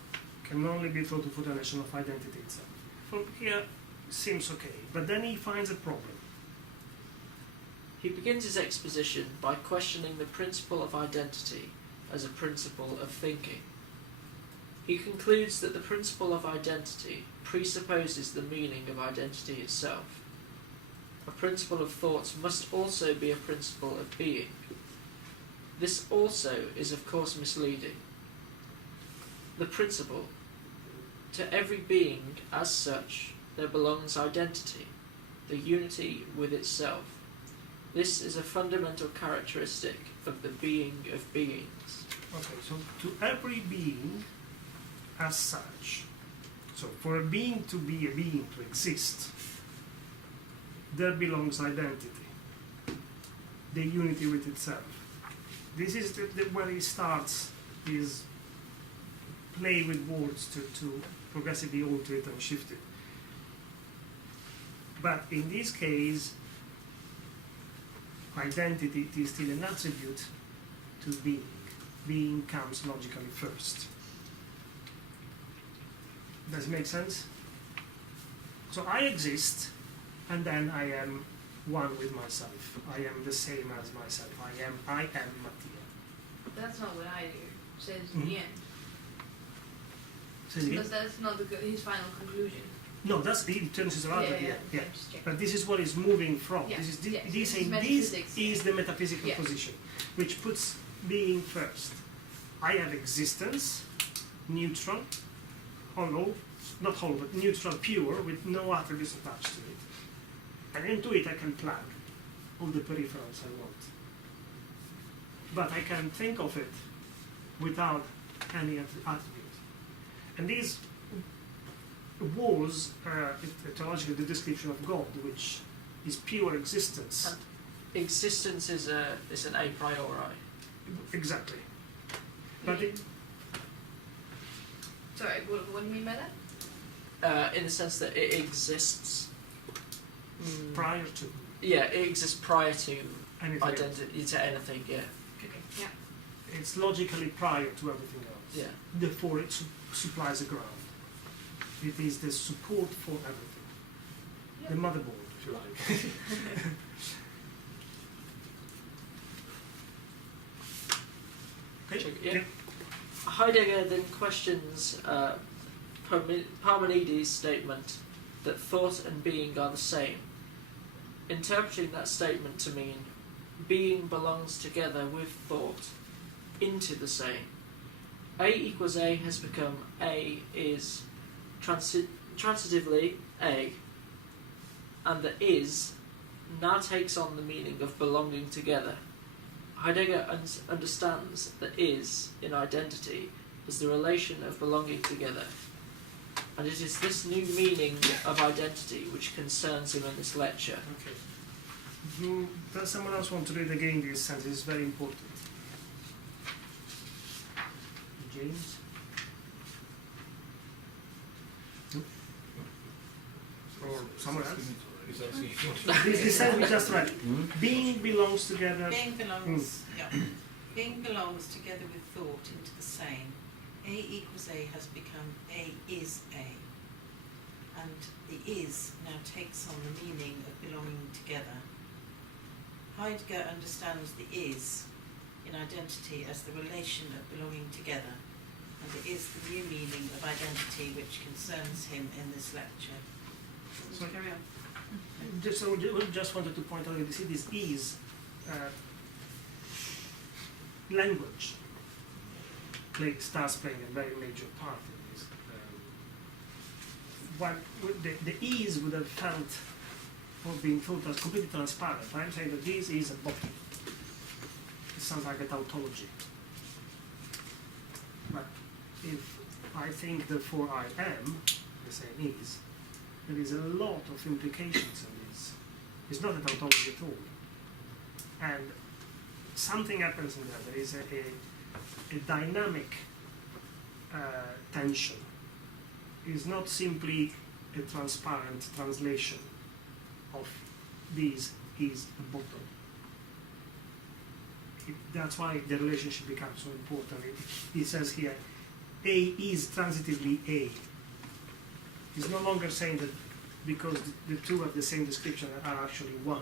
can only be thought of for the notion of identity itself. From here, seems okay, but then he finds a problem. He begins his exposition by questioning the principle of identity as a principle of thinking. He concludes that the principle of identity presupposes the meaning of identity itself. A principle of thought must also be a principle of being. This also is of course misleading. The principle, to every being as such, there belongs identity, the unity with itself. This is a fundamental characteristic of the being of beings. Okay, so to every being as such, so for a being to be a being, to exist, there belongs identity, the unity with itself. This is where he starts his play with words to progressively alter it and shift it. But in this case, identity is still an attribute to being. Being comes logically first. Does it make sense? So I exist, and then I am one with myself. I am the same as myself. I am Mattia. That's not what Heidegger says in the end. Say it again? Because that's not his final conclusion. No, that's the terms of art. Yeah. Yeah. Just check. But this is what is moving from. Yeah, This is yes, this this is this metaphysics. is the metaphysical Yeah. position, which puts being first. I have existence, neutral, hollow, not hollow, but neutral, pure, with no attributes attached to it. And into it I can plug all the peripherals I want. But I can think of it without any attribute. And this was etymologically the description of God, which is pure existence. And existence is an a priori. Exactly. But it, Sorry, what do you mean by that? In the sense that it exists. prior to Yeah, it exists prior to anything else. identity, to anything. Yeah, Okay. Yeah. It's logically prior to everything else. yeah. Therefore, it supplies a ground. It is the support for everything. The motherboard, if you like. Okay. Yeah. Heidegger then questions Parmenides' statement that thought and being are the same, interpreting that statement to mean being belongs together with thought into the same. A equals A has become A is transitively A, and the is now takes on the meaning of belonging together. Heidegger understands the is in identity as the relation of belonging together, and it is this new meaning of identity which concerns him in this lecture. Okay. Does someone else want to read again this sentence? It's very important. James? No? Or someone else? He's asking if you want to- This sentence just right. Being belongs together. Being belongs, yeah. Being belongs together with thought into the same. A equals A has become A is A. And the is now takes on the meaning of belonging together. Heidegger understands the is in identity as the relation of belonging together, and it is the new meaning of identity which concerns him in this lecture. So- Carry on. Just wanted to point out that you see this is language starts playing a very major part in this. The is would have felt or been thought as completely transparent. I'm saying that this is a bottle. It sounds like a tautology. But if I think therefore I am, the same is, there is a lot of implications in this. It's not a tautology at all. And something happens in there. There is a dynamic tension. It's not simply a transparent translation of this is a bottle. That's why the relationship becomes so important. It says here, A is transitively A. It's no longer saying that because the two have the same description are actually one.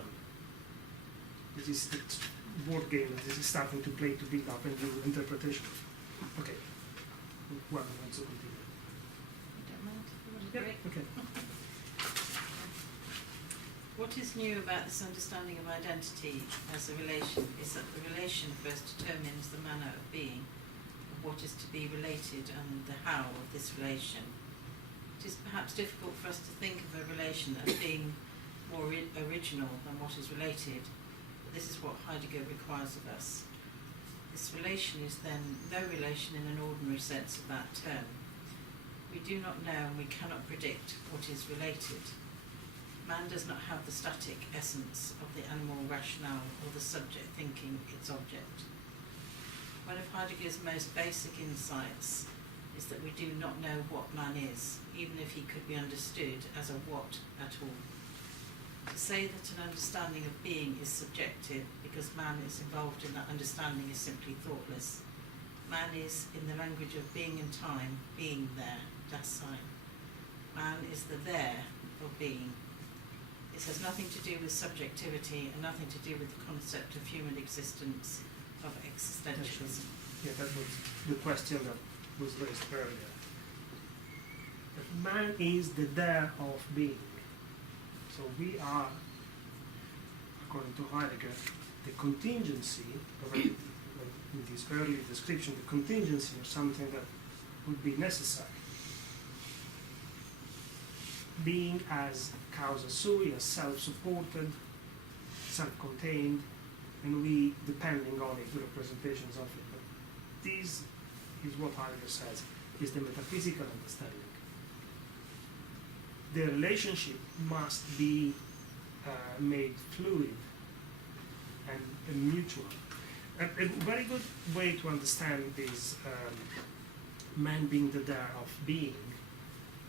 This is the board game that is starting to play to build up a new interpretation. Okay. Well, I want to continue. Don't mind. Yeah, Great. okay. What is new about this understanding of identity as a relation is that the relation first determines the manner of being, of what is to be related, and the how of this relation. It is perhaps difficult for us to think of a relation as being more original than what is related, but this is what Heidegger requires of us. This relation is then no relation in an ordinary sense of that term. We do not know and we cannot predict what is related. Man does not have the static essence of the animal rationale or the subject thinking its object. One of Heidegger's most basic insights is that we do not know what man is, even if he could be understood as a what at all. To say that an understanding of being is subjective because man is involved in that understanding is simply thoughtless. Man is, in the language of being and time, being there, das Sein. Man is the there of being. This has nothing to do with subjectivity and nothing to do with the concept of human existence, of existentialism. Yeah, that was the question that was raised earlier. That man is the there of being. So we are, according to Heidegger, the contingency of in this early description, the contingency of something that would be necessary. Being as causa sui, as self-supported, self-contained, and we depending on it, the representations of it. But this is what Heidegger says is the metaphysical understanding. The relationship must be made fluid and mutual. A very good way to understand this man being the there of being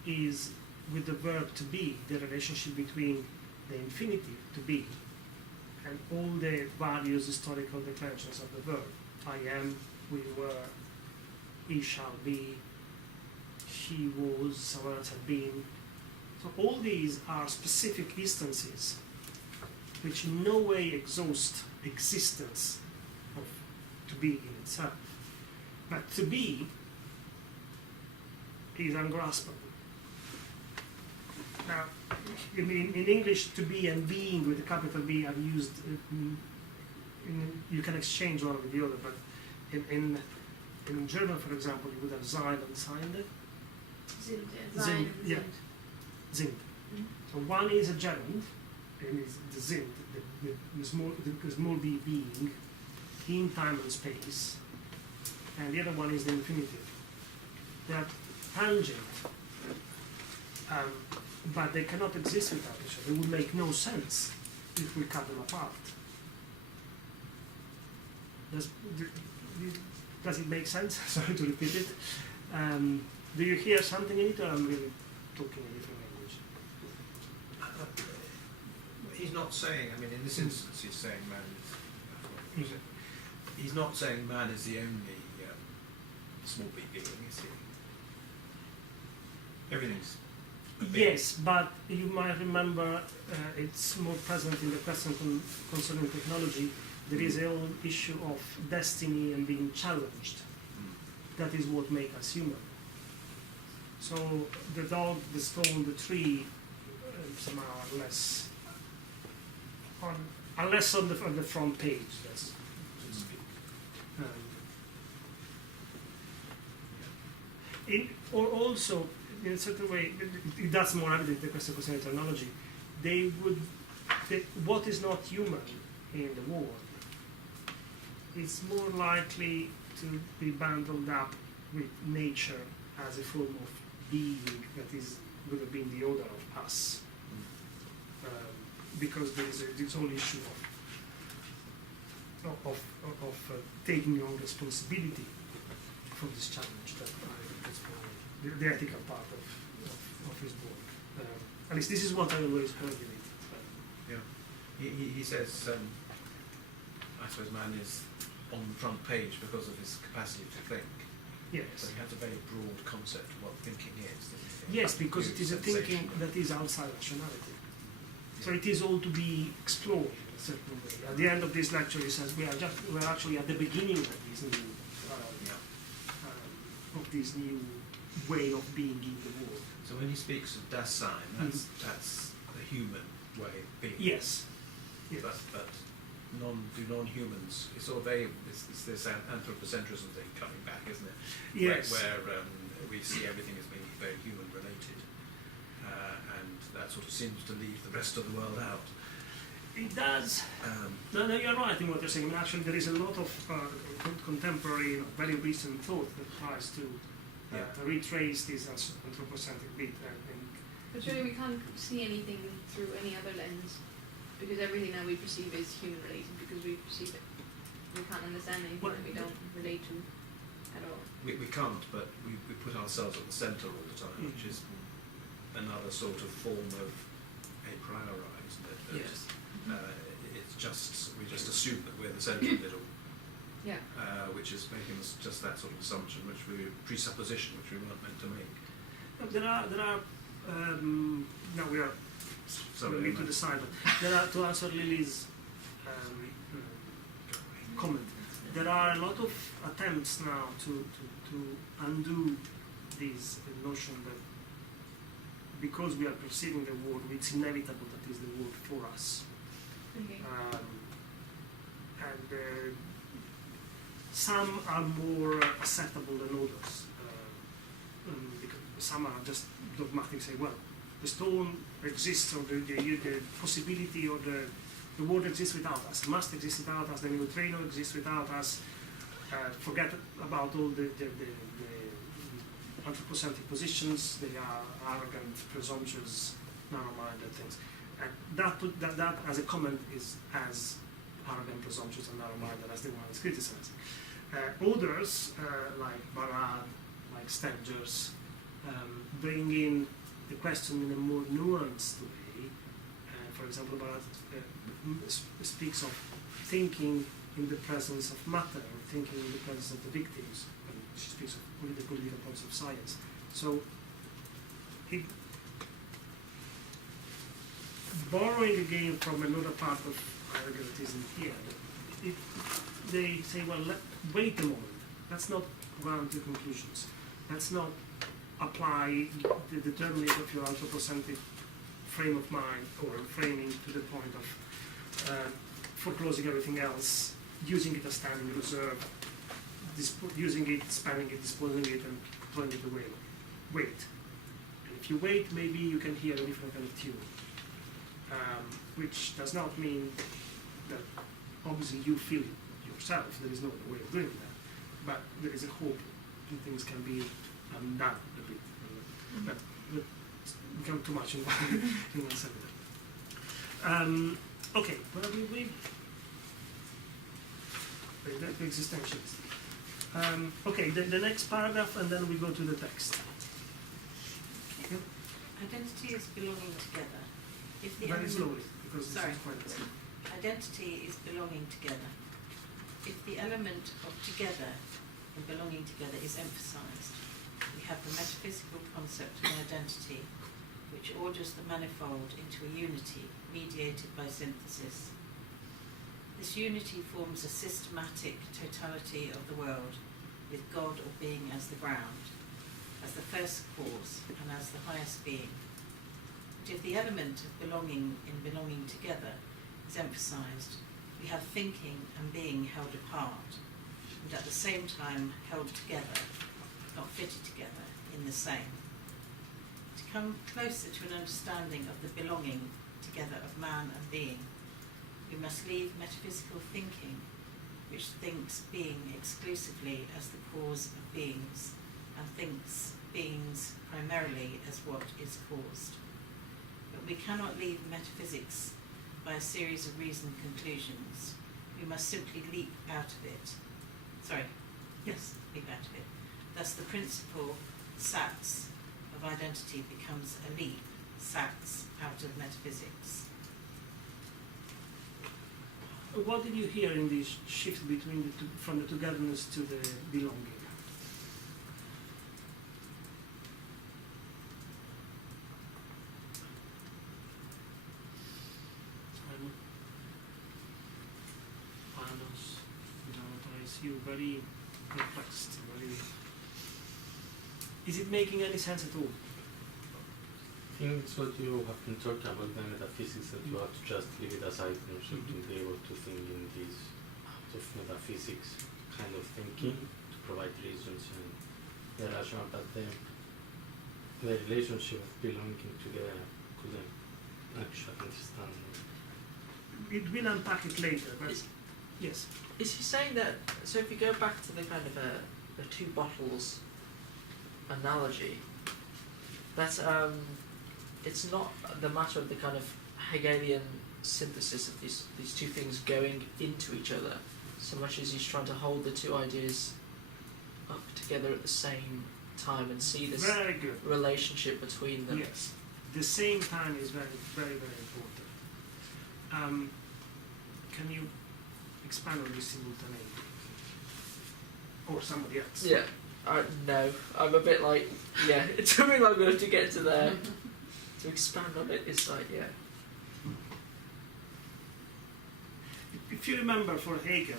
is with the verb to be, the relationship between the infinitive to be and all the various historical declensions of the verb. I am, we were, he shall be, she was, someone else had been. So all these are specific instances which in no way exhaust existence of to be in itself. But to be is ungraspable. Now, in English, to be and being with a capital B are used, you can exchange one with the other, but in German, for example, you would have sein and sein. Sind, yeah. Sind. Mhm. So one is a gerund, and is the sind, the small b being in time and space, and the other one is the infinitive. They are tangent, but they cannot exist without each other. They would make no sense if we cut them apart. Does it make sense? Sorry to repeat it. Do you hear something in it, or I'm really talking a different language? He's not saying, I mean, in this instance, he's saying man is. He's not saying man is the only small b being, is he? Everything's. a being. Yes, but you might remember it's more present in the question concerning technology. There is a whole issue of destiny and being challenged. That is what makes us human. So the dog, the stone, the tree, somehow are less on the front page, so to speak. Or also, in a certain way, that's more evident the question concerning technology. What is not human in the world is more likely to be bundled up with nature as a form of being that would have been the order of us. Because there is this whole issue of taking on responsibility for this challenge that is the ethical part of his work. At least this is what I always heard in it. Yeah. He says, I suppose man is on the front page because of his capacity to think. Yes. So he has a very broad concept of what thinking is. Yes, because it is a thinking Sensational. that is outside rationality. So it is all to be explored in a certain way. At the end of this lecture, he says we're actually at the beginning of this new way of being in the world. So when he speaks of Dasein, that's the human way of being. Yes. Yes. But non-humans, it's sort of it's this anthropocentrism thing coming back, isn't it? Yes. Where we see everything as being very human related, and that sort of seems to leave the rest of the world out. It does. No, you're right in what you're saying. I mean, actually, there is a lot of contemporary, very recent thought that tries to retrace this anthropocentric bit. I think. But surely we can't see anything through any other lens, because everything that we perceive is human related, because we perceive it. We can't understand anything that we don't relate to at all. We can't, but we put ourselves at the centre all the time, which is another sort of form of a priori, isn't it? That, Yes. it's just, we just assume that we're the centre of it all, Yeah. which is making us just that sort of assumption, presupposition, which we weren't meant to make. There are. Now we are. Sorry, to the side. But there are, to answer Lily's comment. There are a lot of attempts now to undo this notion that because we are perceiving the world, it's inevitable that is the world for us. Okay. And some are more acceptable than others. Because some are just dogmatic, say, well, the stone exists, or the possibility, or the world exists without us, must exist without us, the neutrino exists without us. Forget about all the anthropocentric positions. They are arrogant, presumptuous, narrow-minded things. And that as a comment is as arrogant, presumptuous, and narrow-minded as the one is criticizing. Others, like Barad, like Stengers, bring in the question in a more nuanced way. For example, Barad speaks of thinking in the presence of matter, or thinking in the presence of the victims, and she speaks of the political points of science. So, borrowing again from another part of Heidegger that isn't here, they say, well, wait a moment, let's not run to conclusions. Let's not apply the determinism of your anthropocentric frame of mind or framing to the point of foreclosing everything else, using it as standing reserve, using it, spanning it, disposing it, and throwing it away. Wait. And if you wait, maybe you can hear a different kind of tune. Which does not mean that obviously you feel it yourself. There is no way of doing that. But there is a hope that things can be undone a bit. But become too much in one second. Okay, well, the existentialist. Okay, the next paragraph, and then we go to the text. Okay. Identity is belonging together. If the Very element- slowly, because Sorry. this is quite slow. Identity is belonging together. If the element of together and belonging together is emphasized, we have the metaphysical concept of an identity which orders the manifold into a unity mediated by synthesis. This unity forms a systematic totality of the world, with God or being as the ground, as the first cause and as the highest being. But if the element of belonging in belonging together is emphasized, we have thinking and being held apart, and at the same time held together, not fitted together, in the same. To come closer to an understanding of the belonging together of man and being, we must leave metaphysical thinking, which thinks being exclusively as the cause of beings, and thinks beings primarily as what is caused. But we cannot leave metaphysics by a series of reasoned conclusions. We must simply leap out of it. Leap out of it. Thus the principle, sats, of identity becomes a leap, sats, out of metaphysics. What did you hear in this shift between the two, from the togetherness to the belonging? leaves you very perplexed. Very. Is it making any sense at all? I think it's what you have been talking about, the metaphysics, that you have to just leave it aside in order to be able to think in this out of metaphysics kind of thinking, to provide reasons and the rational, but the relationship of belonging together couldn't actually understand. It will unpack it later, but yes. Is he saying that? So if you go back to the kind of the two bottles analogy, that's it's not the matter of the kind of Hegelian synthesis of these two things going into each other, so much as he's trying to hold the two ideas up together at the same time and see this Very good. relationship between them. Yes, the same time is very, very, very important. Can you expand on this simultaneity? Or somebody else? Yeah. No, I'm a bit like, yeah, it took me long enough to get to there. To expand on it, it's like, yeah. If you remember for Hegel,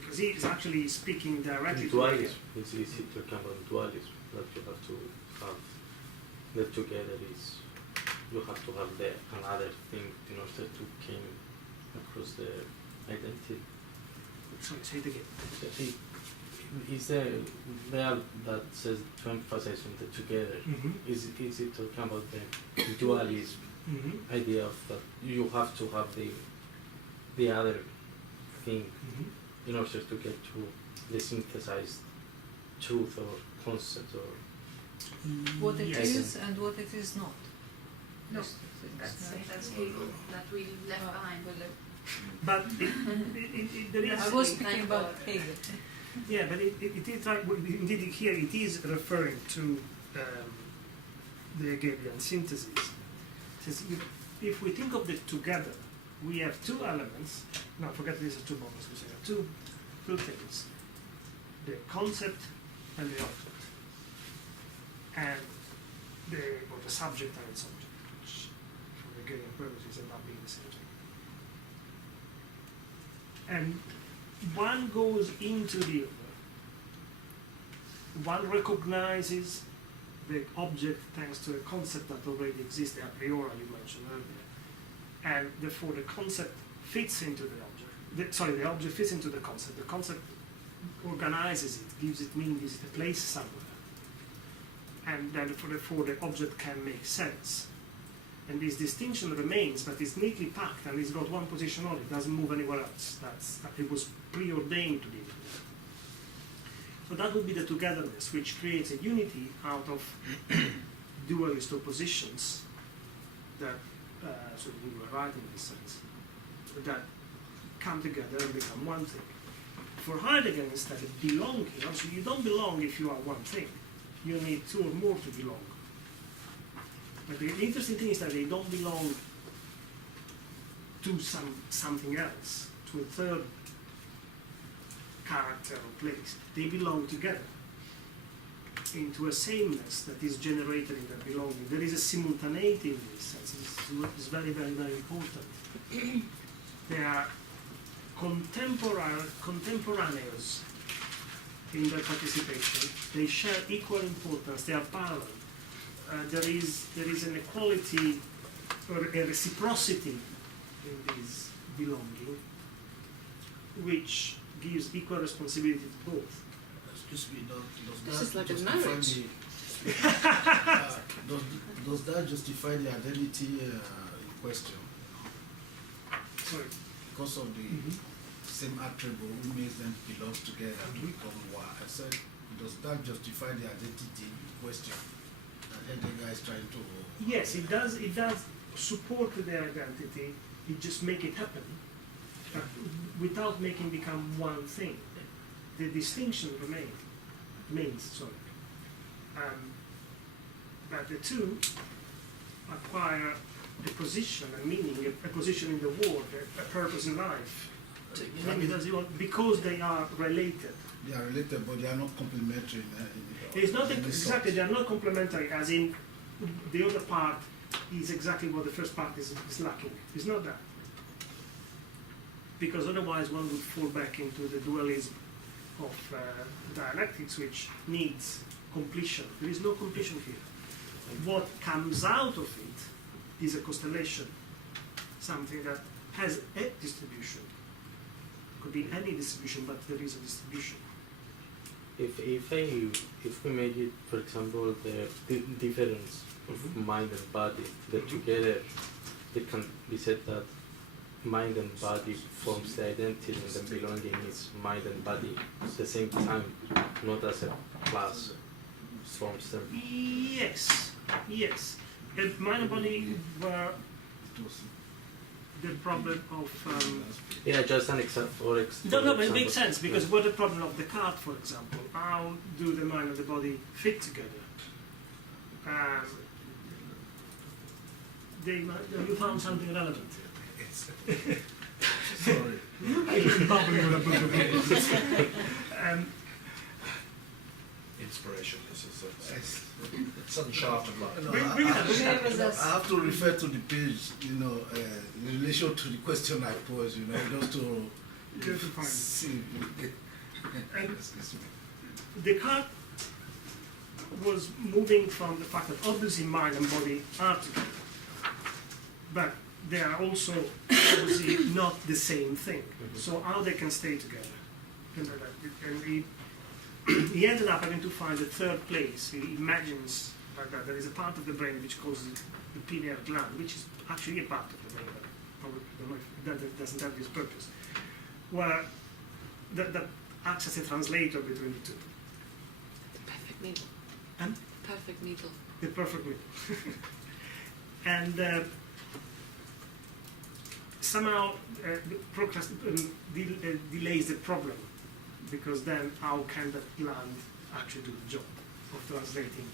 because he is actually speaking directly to Hegel. Dualism, it's easy to come about dualism, that you have to have the together is, you have to have the another thing in order to came across the identity. Sorry, say it again. Is there that says to emphasize on the together? Is it talking about the dualism idea of that you have to have the other thing in order to get to the synthesized truth or concept or What it Yes. is and what it is not. No, Those two things, right? that's Hegel, that we left behind with the. But there is. I was speaking about Hegel. Yeah, but it is right. Indeed, here it is referring to the Hegelian synthesis. It says if we think of the together, we have two elements. No, forget these are two moments. We say two things: the concept and the object, and the subject and its object, which for Hegelian purposes end up being the same thing. And one goes into the other. One recognizes the object thanks to a concept that already exists, the a priori you mentioned earlier. And therefore the concept fits into the object. The object fits into the concept. The concept organizes it, gives it meaning, gives it a place somewhere. And then therefore the object can make sense. And this distinction remains, but it's neatly packed and it's got one position on it, doesn't move anywhere else. It was preordained to be there. So that would be the togetherness, which creates a unity out of dualist oppositions that, so we were right in this sense, that come together and become one thing. For Heidegger, instead, belonging, so you don't belong if you are one thing. You need two or more to belong. But the interesting thing is that they don't belong to something else, to a third character or place. They belong together into a sameness that is generated in that belonging. There is a simultaneity in this sense. It's very, very, very important. They are contemporaneous in their participation. They share equal importance. They are parallel. There is an equality or a reciprocity in this belonging, which gives equal responsibility to both. Excuse me, This is does like that a justify marriage. does that justify the identity in question? Sorry. Because of the same attribute who makes them belong together to become one. I said, does that justify the identity in question? Heidegger is trying to. Yes, it does. It does support their identity. It just make it happen, but without making become one thing. The distinction remains. Sorry, but the two acquire a position, a meaning, a position in the world, a purpose in life. Because they are related. They are related, but they are not complementary. It's not exactly, they are not complementary, as in the other part is exactly what the first part is lacking. It's not that. Because otherwise one would fall back into the dualism of dialectics which needs completion. There is no completion here. What comes out of it is a constellation, something that has a distribution. Could be any distribution, but there is a distribution. If we make it, for example, the difference of mind and body, that together it can be said that mind and body forms the identity and the belonging is mind and body at the same time, not as a class forms them. Yes, yes. And mind and body were the problem of... Yeah, just an example. No, but it makes sense, because what the problem of Descartes, for example, how do the mind and the body fit together? You found something relevant. Sorry. Inspiration. This is a sudden shaft of light. No, Bring it up. I have to refer to the page, in relation to the question I posed, just to Just to find it. see. Descartes was moving from the fact that obviously mind and body are together, but they are also obviously not the same thing. So how they can stay together? And he ended up having to find a third place. He imagines that there is a part of the brain which calls it the pineal gland, which is actually a part of the brain, but probably don't know if that doesn't have this purpose, where that acts as a translator between the two. The perfect needle. And? Perfect needle. The perfect middle. And somehow delays the problem, because then how can that gland actually do the job of translating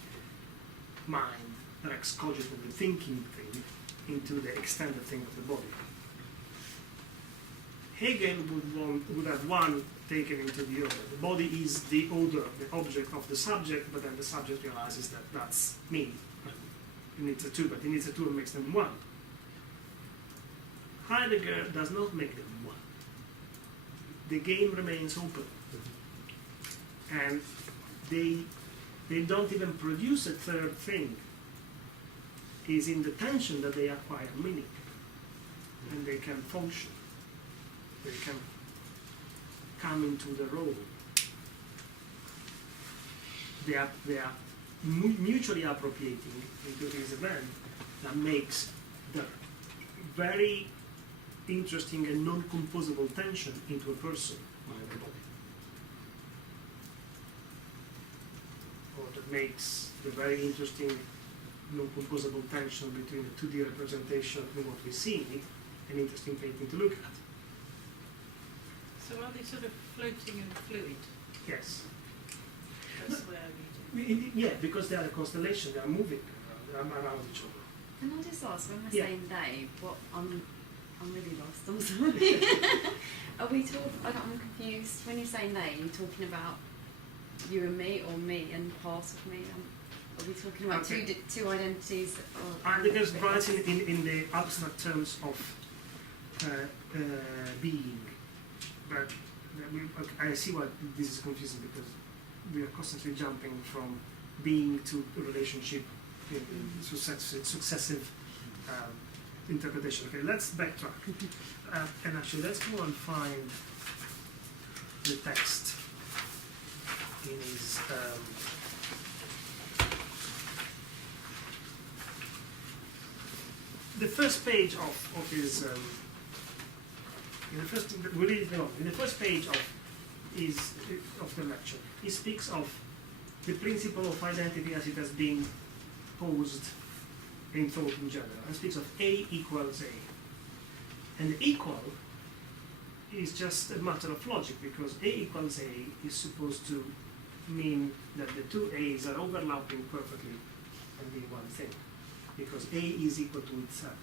mind, rex cogito, the thinking thing, into the extended thing of the body? Hegel would have one taken into the other. The body is the odor, the object of the subject, but then the subject realizes that that's me. He needs a two, but he needs a two and makes them one. Heidegger does not make them one. The game remains open. And they don't even produce a third thing. It's in the tension that they acquire meaning. And they can function. They can come into the role. They are mutually appropriating into this event that makes the very interesting and non-composable tension into a person, mind and body. Or that makes the very interesting non-composable tension between the 2D representation and what we see an interesting painting to look at. So are they sort of floating and fluid? Yes. That's the way I read it. Yeah, because they are a constellation, they are moving around each other. Can I just ask, when we're Yeah. saying they, what I'm really lost, I'm sorry. Are we talking, I'm confused. When you're saying they, are you talking about you and me, or me and part of me? Are we talking about Okay. two identities? Heidegger writes in the abstract terms of being. But I see why this is confusing, because we are constantly jumping from being to relationship in successive interpretation. Okay, let's backtrack. And actually, let's go and find the text in his. The first page of his. In the first page of the lecture, he speaks of the principle of identity as it has been posed in thought in general, and speaks of A equals A. And the equal is just a matter of logic, because A equals A is supposed to mean that the two A's are overlapping perfectly and be one thing, because A is equal to itself.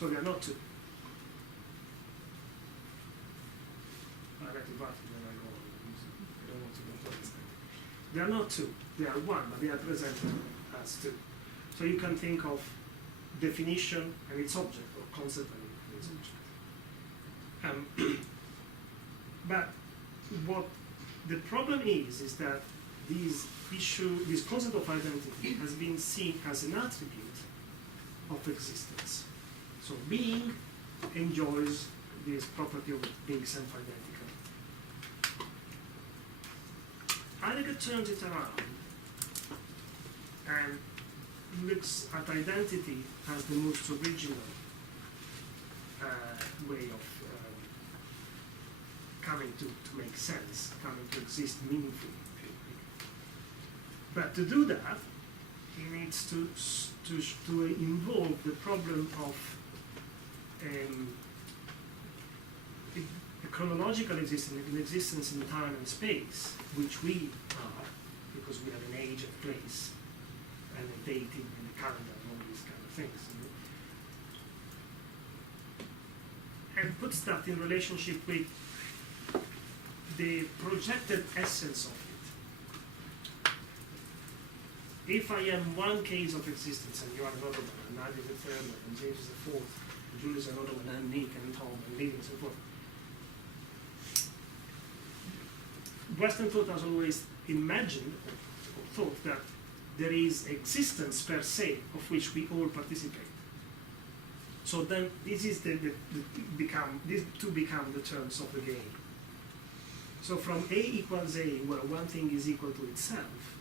So they are not two. I like to write it when I go on. I don't want to go through this thing. They are not two, they are one, but they are presented as two. So you can think of definition and its object, or concept and its object. But what the problem is that this concept of identity has been seen as an attribute of existence. So being enjoys this property of being self-identical. Heidegger turns it around and looks at identity as the most original way of coming to make sense, coming to exist meaningfully. But to do that, he needs to involve the problem of a chronological existence, an existence in time and space, which we are, because we have an age and place, and a dating and a calendar and all these kind of things. And puts that in relationship with the projected essence of it. If I am one case of existence and you are another one, and Nadia is the third one, and James is the fourth, and Julie is another one, and Nick and Tom and Lily and so forth. Western thought has always imagined or thought that there is existence per se of which we all participate. So then this is these two become the terms of the game. So from A equals A, where one thing is equal to itself,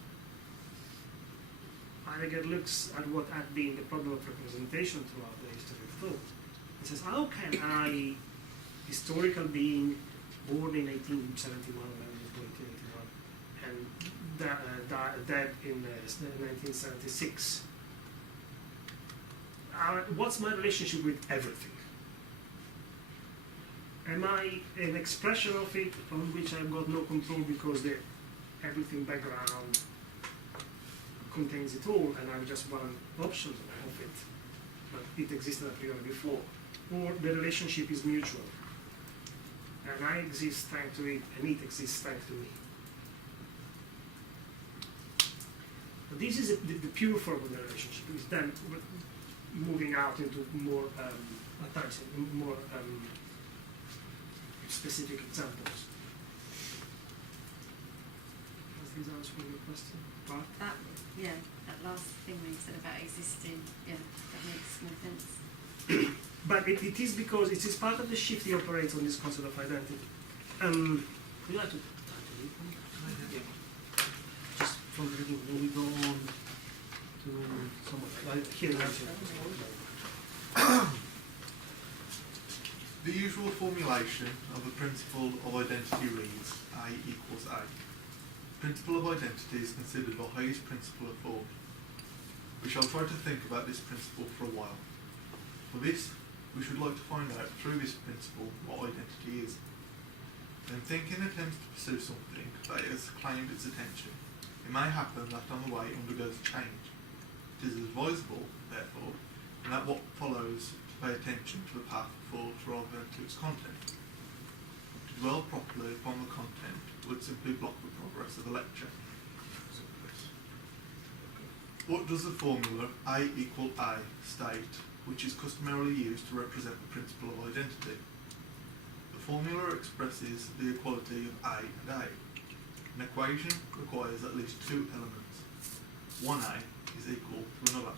Heidegger looks at what had been the problem of representation throughout the history of thought. He says, how can I, historical being, born in 1871, and dead in 1976, what's my relationship with everything? Am I an expression of it on which I've got no control because the everything background contains it all and I'm just one option of it, but it existed a priori before? Or the relationship is mutual and I exist thanks to it and it exists thanks to me? But this is the pure form of the relationship. It's then moving out into more more specific examples. Does this answer your question? But That last thing when you said about existing, that makes more sense. But it is because it is part of the shift he operates on this concept of identity. Would you like to read them? Yeah. Just from the beginning, then we go on to someone here. The usual formulation of a principle of identity reads A equals A. Principle of identity is considered the highest principle of thought. We shall try to think about this principle for a while. For this, we should like to find out through this principle what identity is. When thinking attempts to pursue something that has claimed its attention, it may happen that on the way undergoes a change. It is advisable, therefore, that what follows to pay attention to the path of thought rather than to its content. To dwell properly upon the content would simply block the progress of a lecture. What does the formula A equal A state, which is customarily used to represent the principle of identity? The formula expresses the equality of A and A. An equation requires at least two elements. One A is equal to another.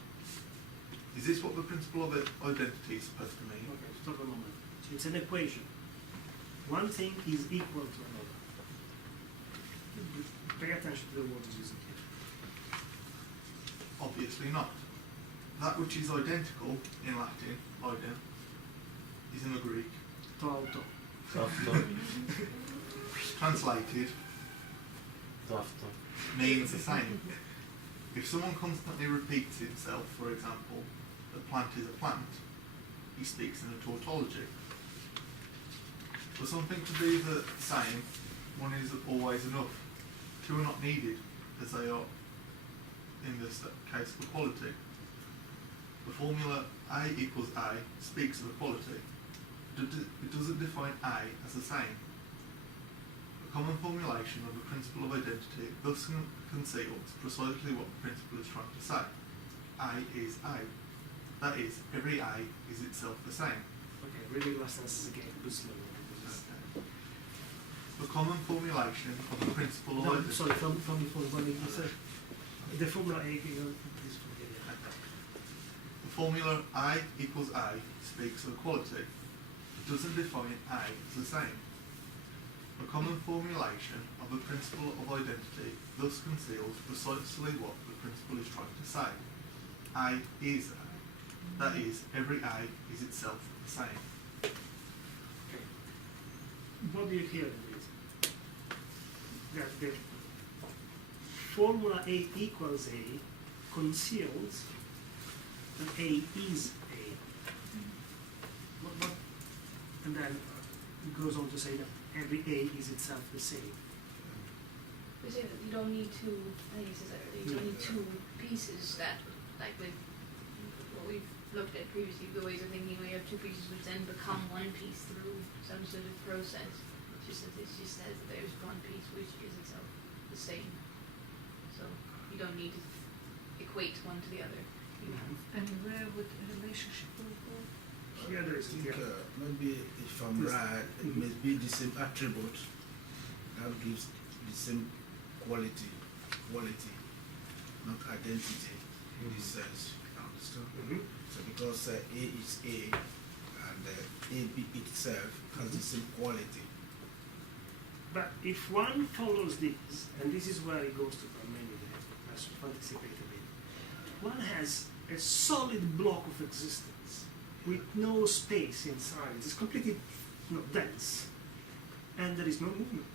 Is this what the principle of identity is supposed to mean? Okay, stop a moment. So it's an equation. One thing is equal to another. Pay attention to the words using here. Obviously not. That which is identical in Latin, idem, is in the Greek. Tauto. Translated After. means the same. If someone constantly repeats himself, for example, the plant is a plant, he speaks in a tautology. For something to be the same, one is always enough. Two are not needed, as they are in this case of equality. The formula A equals A speaks of equality. It doesn't define A as the same. A common formulation of the principle of identity thus conceals precisely what the principle is trying to say. A is A. That is, every A is itself the same. Okay, reading last sentence again. The common formulation of a principle of No, identity. sorry, from before, what did you say? The formula A, this The formula A equals A speaks of equality. It doesn't define A as the same. A common formulation of a principle of identity thus conceals precisely what the principle is trying to say. A is A. That is, every A is itself the same. Okay. What do you hear in this? That the formula A equals A conceals that A is A. And then it goes on to say that every A is itself the same. We say that you don't need two, I think he says that earlier, you don't need two pieces that, like with what we've looked at previously, the ways of thinking where you have two pieces which then become one piece through some sort of process. It just says that there's one piece which is itself the same. So you don't need to equate one to the other. You have And where would a relationship go? Here there I is, think yeah. maybe if I'm This- right, it may be the same attribute that gives the same quality, not identity in this sense. You understand? Mhm. So because A is A and AB itself has the same quality. But if one follows this, and this is where it goes to Parmenides, as we anticipated it, one has a solid block of existence with no space inside. It's completely dense, and there is no movement.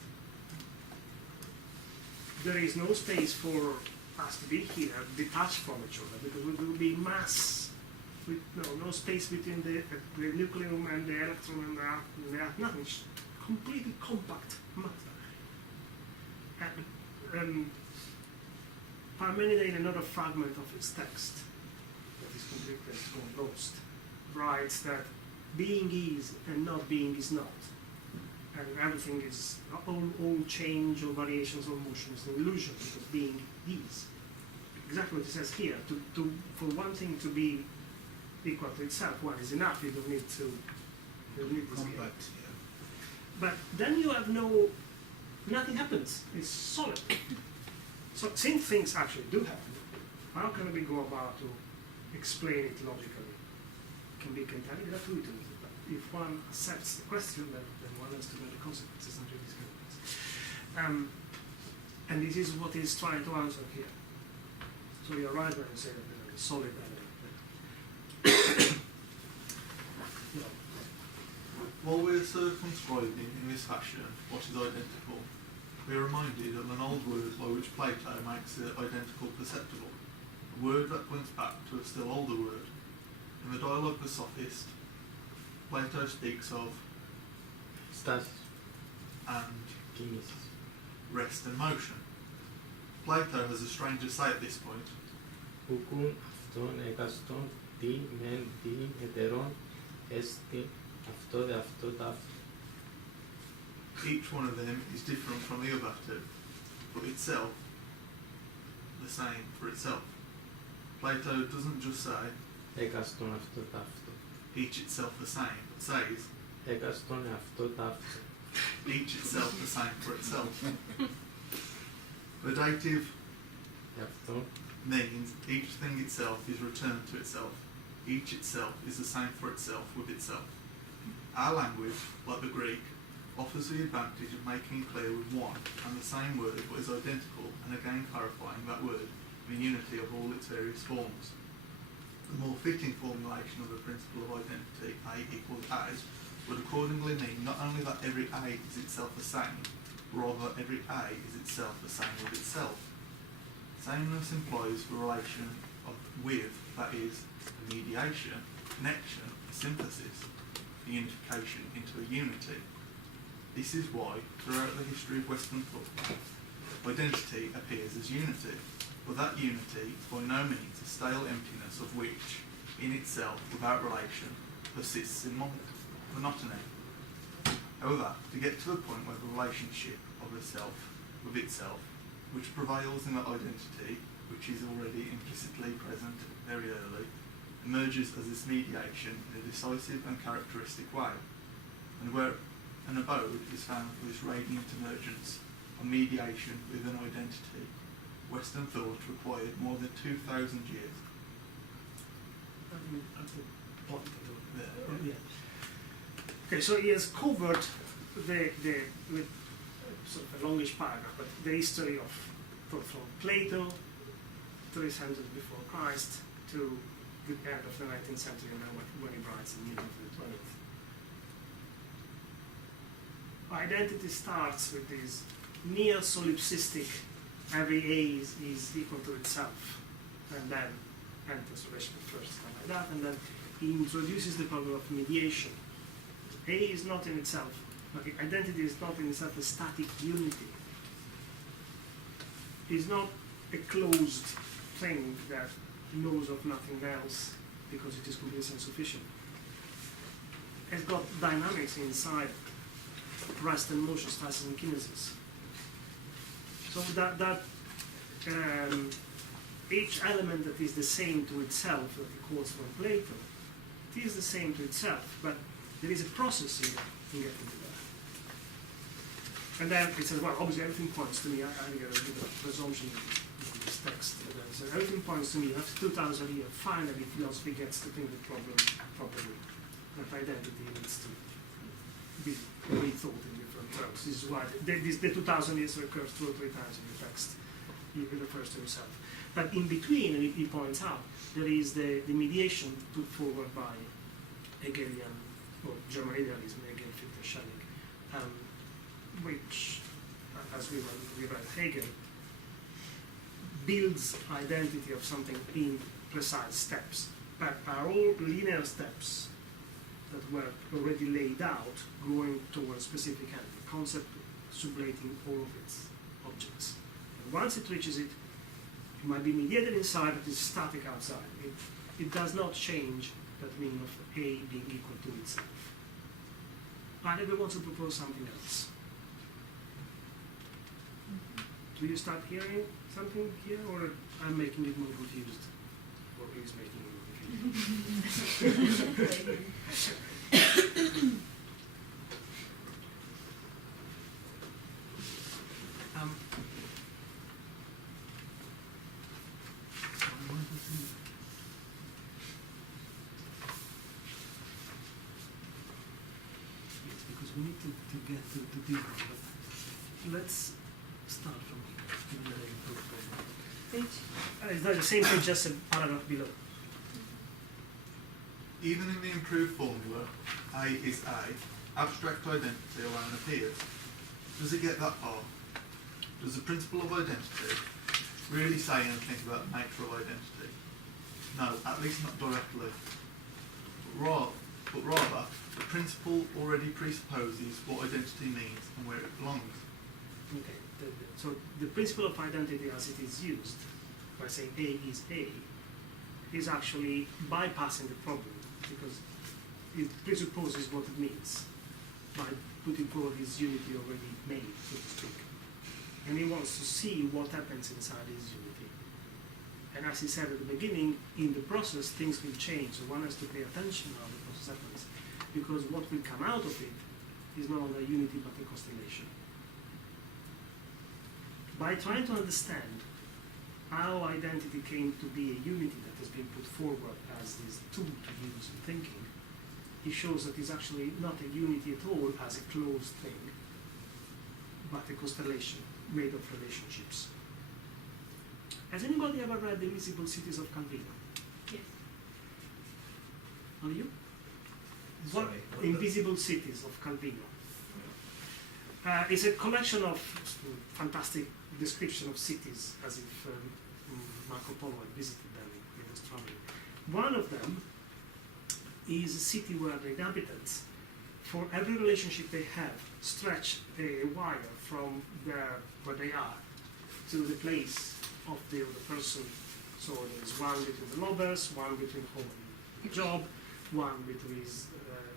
There is no space for us to be here, detached from each other, because we will be mass with no space between the nucleum and the electron and the atom. Nothing. It's completely compact matter. And Parmenides, in another fragment of his text that is completely lost, writes that being is and not being is not. And everything is, all change or variations or motion is an illusion, because being is. Exactly what it says here. For one thing to be equal to itself, one is enough. You don't need to. You don't need this here. Compact, yeah. But then you have nothing happens. It's solid. So since things actually do happen, how can we go about to explain it logically? Can be contained gratuitous. But if one accepts the question, then one has to know the consequences under these conditions. And this is what he's trying to answer here. So you're right when you say that there is a solid element. You know, While we're circumscribing in this fashion what is identical, we are reminded of an old word by which Plato makes the identical perceptible, a word that points back to a still older word. In the Dialogue of the Sophist, Plato speaks of Stasis, and kinesis. rest and motion. Plato has a strange to say at this point. Ukun, αυτόν, εκαστόν, τι, μεν, τι, ετερόν, έστι, αυτό, δε αυτό, ταύτο. Each one of them is different from the other two, but itself the same for itself. Plato doesn't just say Εκαστόν, αυτό, ταύτο. each itself the same, but says Εκαστόν, αυτό, ταύτο. each itself the same for itself. The dative Γι' αυτό, means each thing itself is returned to itself. Each itself is the same for itself with itself. Our language, like the Greek, offers the advantage of making clear with one and the same word what is identical, and again clarifying that word in the unity of all its various forms. The more fitting formulation of the principle of identity, A equals A, would accordingly mean not only that every A is itself the same, but rather every A is itself the same with itself. Sameness implies the relation of with, that is, a mediation, connection, a synthesis, a unification into a unity. This is why, throughout the history of Western thought, identity appears as unity, but that unity is by no means a stale emptiness of which, in itself, without relation, persists in monotony. However, to get to the point where the relationship of the self with itself, which prevails in that identity, which is already implicitly present very early, emerges as this mediation in a decisive and characteristic way, and An abode is found for this radiant emergence of mediation with an identity. Western thought required more than 2,000 years. At the bottom of There. yeah. Okay, so he has covered the with sort of a longish paragraph, but the history of from Plato, 300 before Christ, to the end of the 19th century, and then when he writes in the middle of the 20th. Identity starts with this near solipsistic, every A is equal to itself, and then enters relational first, kind of like that, and then he introduces the problem of mediation. A is not in itself, okay, identity is not in itself a static unity. It's not a closed thing that knows of nothing else because it is completely self-sufficient. It's got dynamics inside, rest and motion, stasis and kinesis. So that each element that is the same to itself, that he quotes from Plato, it is the same to itself, but there is a process in getting to that. And then it says, well, obviously everything points to me. I get a bit of presumption in this text. So everything points to me. After 2,000 years, finally philosophy gets to think the problem properly. That identity needs to be rethought in different terms. This is why the 2,000 years recurs 2 or 3 times in the text. He refers to himself. But in between, and he points out, there is the mediation put forward by Hegelian, or German idealism, Hegel, Fichte, Schelling, which, as we read Hegel, builds identity of something in precise steps, but are all linear steps that were already laid out going towards specific end, the concept sublating all of its objects. And once it reaches it, it might be mediated inside, but it's static outside. It does not change that meaning of A being equal to itself. Heidegger wants to propose something else. Do you start hearing something here, or I'm making it more confused? Or he's making it more confused? Yes, because we need to get to deeper, but let's start from here. It's not the same page, just a paragraph below. Even in the improved formula, A is A, abstract identity alone appears. Does it get that far? Does the principle of identity really say anything about the nature of identity? No, at least not directly. But rather, the principle already presupposes what identity means and where it belongs. Okay, so the principle of identity as it is used, by saying A, is actually bypassing the problem, because it presupposes what it means by putting forward this unity already made, so to speak. And he wants to see what happens inside this unity. And as he said at the beginning, in the process things will change, so one has to pay attention how the process happens, because what will come out of it is no longer unity but a constellation. By trying to understand how identity came to be a unity that has been put forward as this tool to use in thinking, he shows that it's actually not a unity at all as a closed thing, but a constellation made of relationships. Has anybody ever read The Invisible Cities of Calvino? Yes. Are you? Sorry, What? Invisible Cities of Calvino. It's a collection of fantastic description of cities, as if Marco Polo had visited them in his traveling. One of them is a city where the inhabitants, for every relationship they have, stretch a wire from where they are to the place of the other person. So there's one between the lovers, one between home and job, one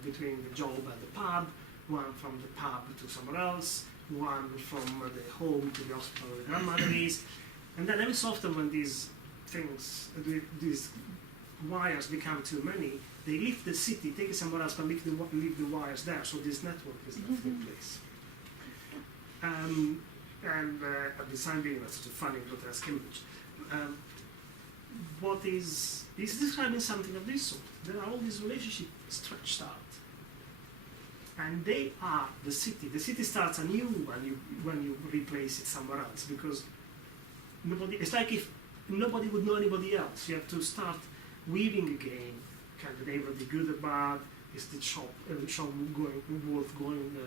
between the job and the pub, one from the pub to somewhere else, one from the home to the hospital where the grandmother is. And then every so often when these things, these wires become too many, They lift the city, take it somewhere else, but leave the wires there, so this network is left in place. And at the time being, that's such a funny grotesque image. What is describing something of this sort. There are all these relationships stretched out. And they are the city. The city starts anew when you replace it somewhere else, because it's like if nobody would know anybody else. You have to start weaving again. Can the neighbor be good or bad? Is the shop worth going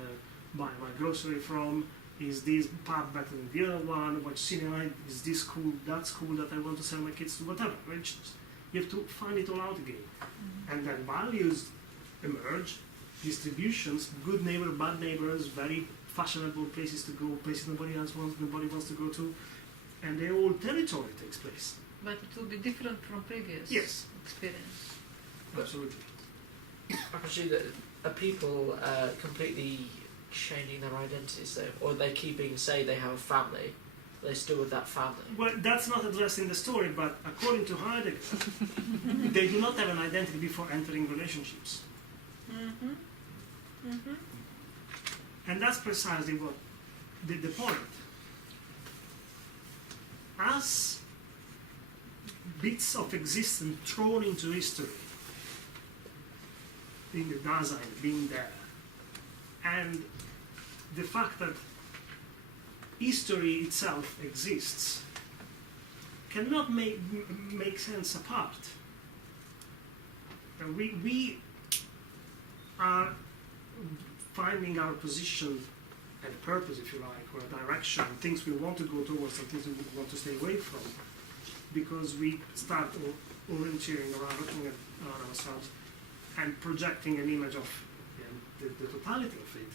buy my grocery from? Is this pub better than the other one? What cinema is this school, that school that I want to send my kids to? Whatever. Right? You have to find it all out again, and then values emerge. Distributions, good neighbor, bad neighbors, very fashionable places to go, places nobody wants to go to, and the whole territory takes place. But it will be different from previous experience. Absolutely. I presume that are people completely changing their identities though, or are they say they have a family, they're still with that family? Well, that's not addressed in the story, but according to Heidegger, they do not have an identity before entering relationships. And that's precisely what the point. As bits of existence thrown into history, in the Dasein, being there, and the fact that history itself exists cannot make sense apart. And we are finding our position and purpose, if you like, or a direction, things we want to go towards and things we want to stay away from, because we start orienteering around, looking at ourselves and projecting an image of the totality of it,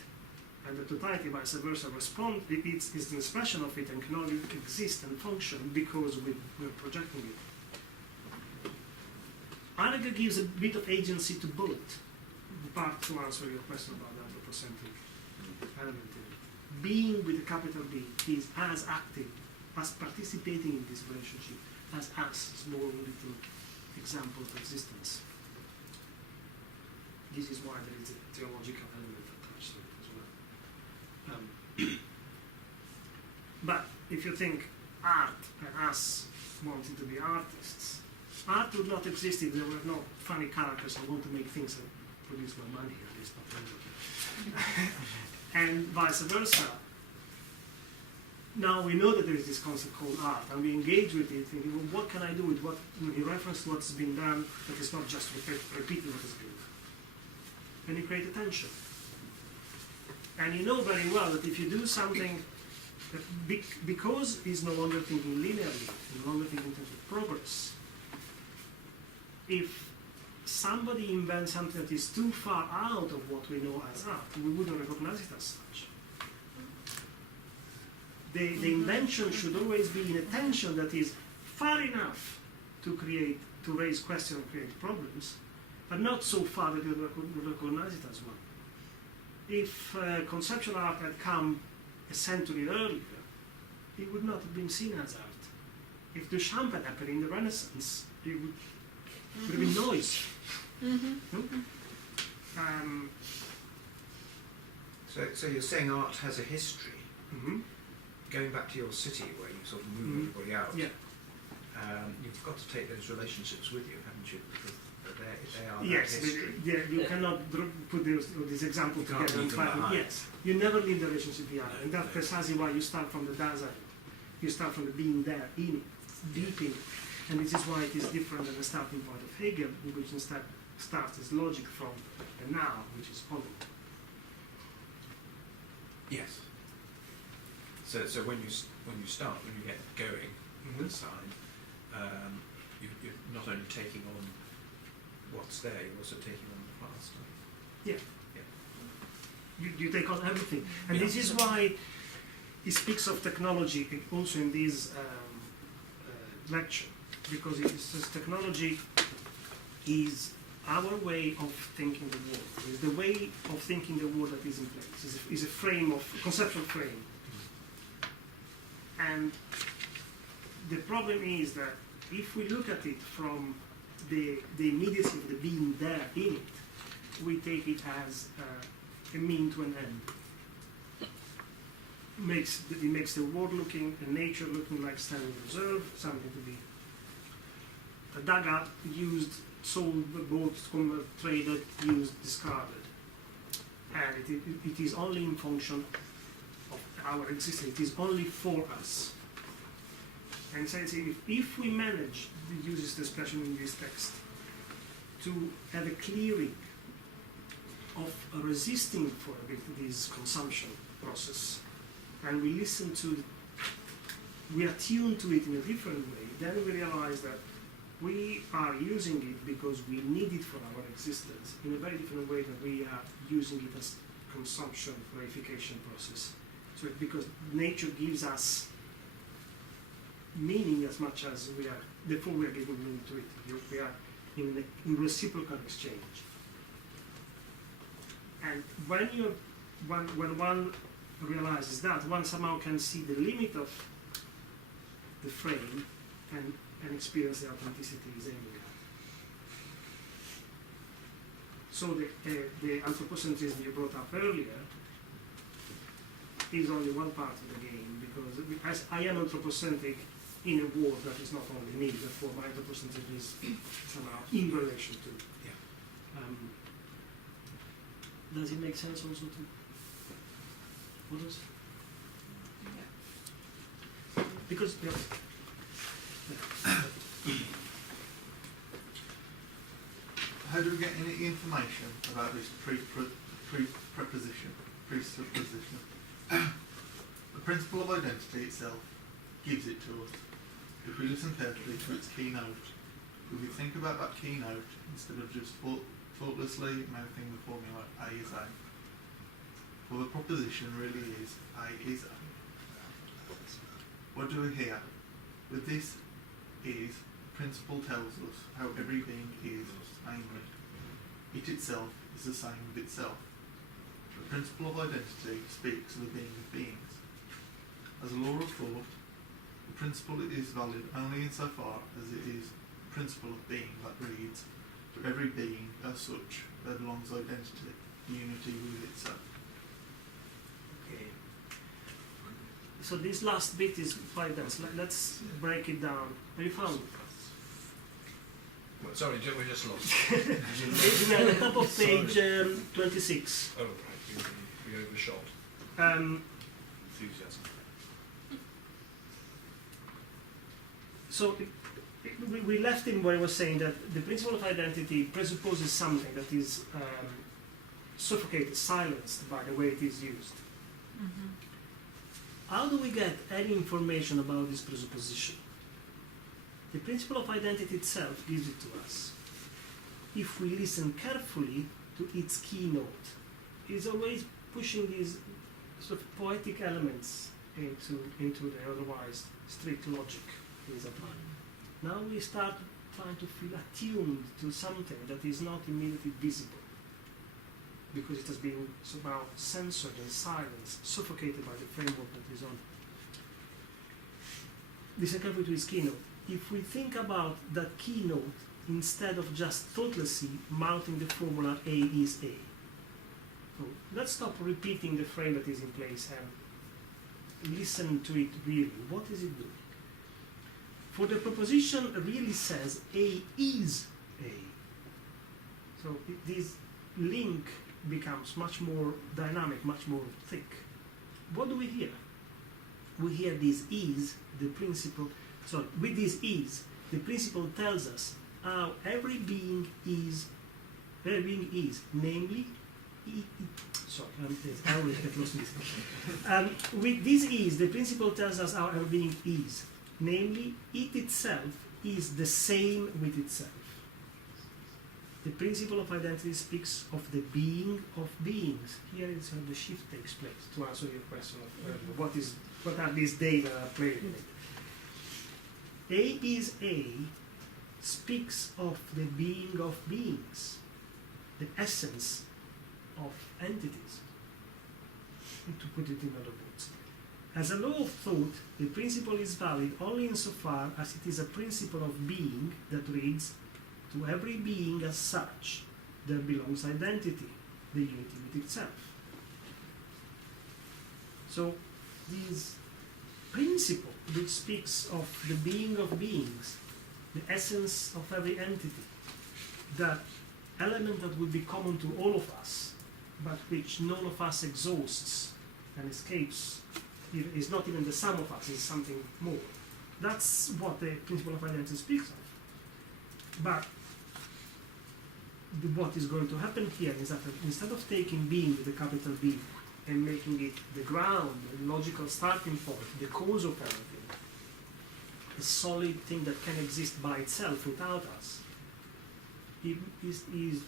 and the totality vice versa it's an expression of it and can only exist and function because we're projecting it. Heidegger gives a bit of agency to both. Part to answer your question about the anthropocentric element in it. Being with a capital B is as active, as participating in this relationship, as us, small little example of existence. This is why there is a theological element attached to it as well. But if you think art and us wanting to be artists, art would not exist if there were no funny characters who want to make things and produce my money, at least not really. And vice versa. Now we know that there is this concept called art, and we engage with it, thinking, well, what can I do with what, in reference to what's been done, that is not just repeating what has been done. And you create a tension. And you know very well that if you do something, that because he's no longer thinking linearly, no longer thinking in terms of progress, if somebody invents something that is too far out of what we know as art, we wouldn't recognize it as such. The invention should always be in a tension that is far enough to raise questions and create problems, but not so far that you recognize it as one. If conceptual art had come a century earlier, it would not have been seen as art. If Duchamp had happened in the Renaissance, it would have been noise. No? So you're saying art has a history. Going back to your city where you sort of move everybody out, you've got to take those relationships with you, haven't you? Because they are yes, that history. you cannot put this example together and try. Yes, you never leave the relationship behind, and that's precisely why you start from the Dasein. You start from the being there, in it, deep in it, and this is why it is different than the starting point of Hegel, which instead starts as logic from the now, which is hollow. Yes. So when you start, when you get going inside, you're not only taking on what's there, you're also taking on the past. Yeah. You take on everything, and this is why he speaks of technology also in this lecture, because he says technology is our way of thinking the world. Is the way of thinking the world that is in place. Is a frame of conceptual frame. And the problem is that if we look at it from the immediacy of the being there in it, we take it as a mean to an end. It makes the world looking, the nature looking like standing reserve, something to be dug up, used, sold, bought, traded, used, discarded. And it is only in function of our existence, it is only for us. And so if we manage to use this expression in this text to have a clearing of resisting for a bit this consumption process, and we listen to, we attune to it in a different way, then we realize that we are using it because we need it for our existence in a very different way than we are using it as consumption verification process. So because nature gives us meaning as much as we are, therefore we are giving meaning to it. We are in reciprocal exchange. And when one realizes that, one somehow can see the limit of the frame and experience the authenticity is aiming at. So the anthropocentrism you brought up earlier is only one part of the game, because as I am anthropocentric in a world that is not only me, therefore my anthropocentrism is somehow in relation to. Yeah. Does it make sense also to others? Yeah. Because How do we get any information about this presupposition? The principle of identity itself gives it to us. If we listen carefully to its keynote, if we think about that keynote instead of just thoughtlessly mouthing the formula A is A, well, the proposition really is A is A. What do we hear? With this is, the principle tells us how every being is, namely, it itself is the same with itself. The principle of identity speaks of the being of beings. As a law of thought, the principle is valid only insofar as it is the principle of being that reads, to every being as such there belongs identity, unity with itself. Okay. So this last bit is quite dense. Let's break it down. Have you found it? Well, sorry, we're just lost. It's at the top of page 26. Oh, right, we overshot. Enthusiasm. So we left him where he was saying that the principle of identity presupposes something that is suffocated, silenced by the way it is used. Mm-hmm. How do we get any information about this presupposition? The principle of identity itself gives it to us. If we listen carefully to its keynote, it's always pushing these sort of poetic elements into the otherwise strict logic is applied. Now we start trying to feel attuned to something that is not immediately visible, because it has been somehow censored and silenced, suffocated by the framework that is on it. Listen carefully to his keynote. If we think about that keynote instead of just thoughtlessly mouthing the formula A is A. So let's stop repeating the frame that is in place and listen to it really. What is it doing? For the proposition really says A is A. So this link becomes much more dynamic, much more thick. What do we hear? We hear this is the principle. So with this is, the principle tells us how every being is, namely, I always get lost in this. With this is, the principle tells us how every being is, namely, it itself is the same with itself. The principle of identity speaks of the being of beings. Here is how the shift takes place, to answer your question of what are these data playing in it. A is A speaks of the being of beings, the essence of entities, to put it in other words. As a law of thought, the principle is valid only insofar as it is a principle of being that reads, To every being as such, there belongs identity, the unity with itself. So this principle which speaks of the being of beings, the essence of every entity, that element that would be common to all of us, but which none of us exhausts and escapes, is not even the sum of us, is something more. That's what the principle of identity speaks of. But what is going to happen here is that instead of taking being with a capital B and making it the ground, the logical starting point, the cause of everything, a solid thing that can exist by itself without us, it is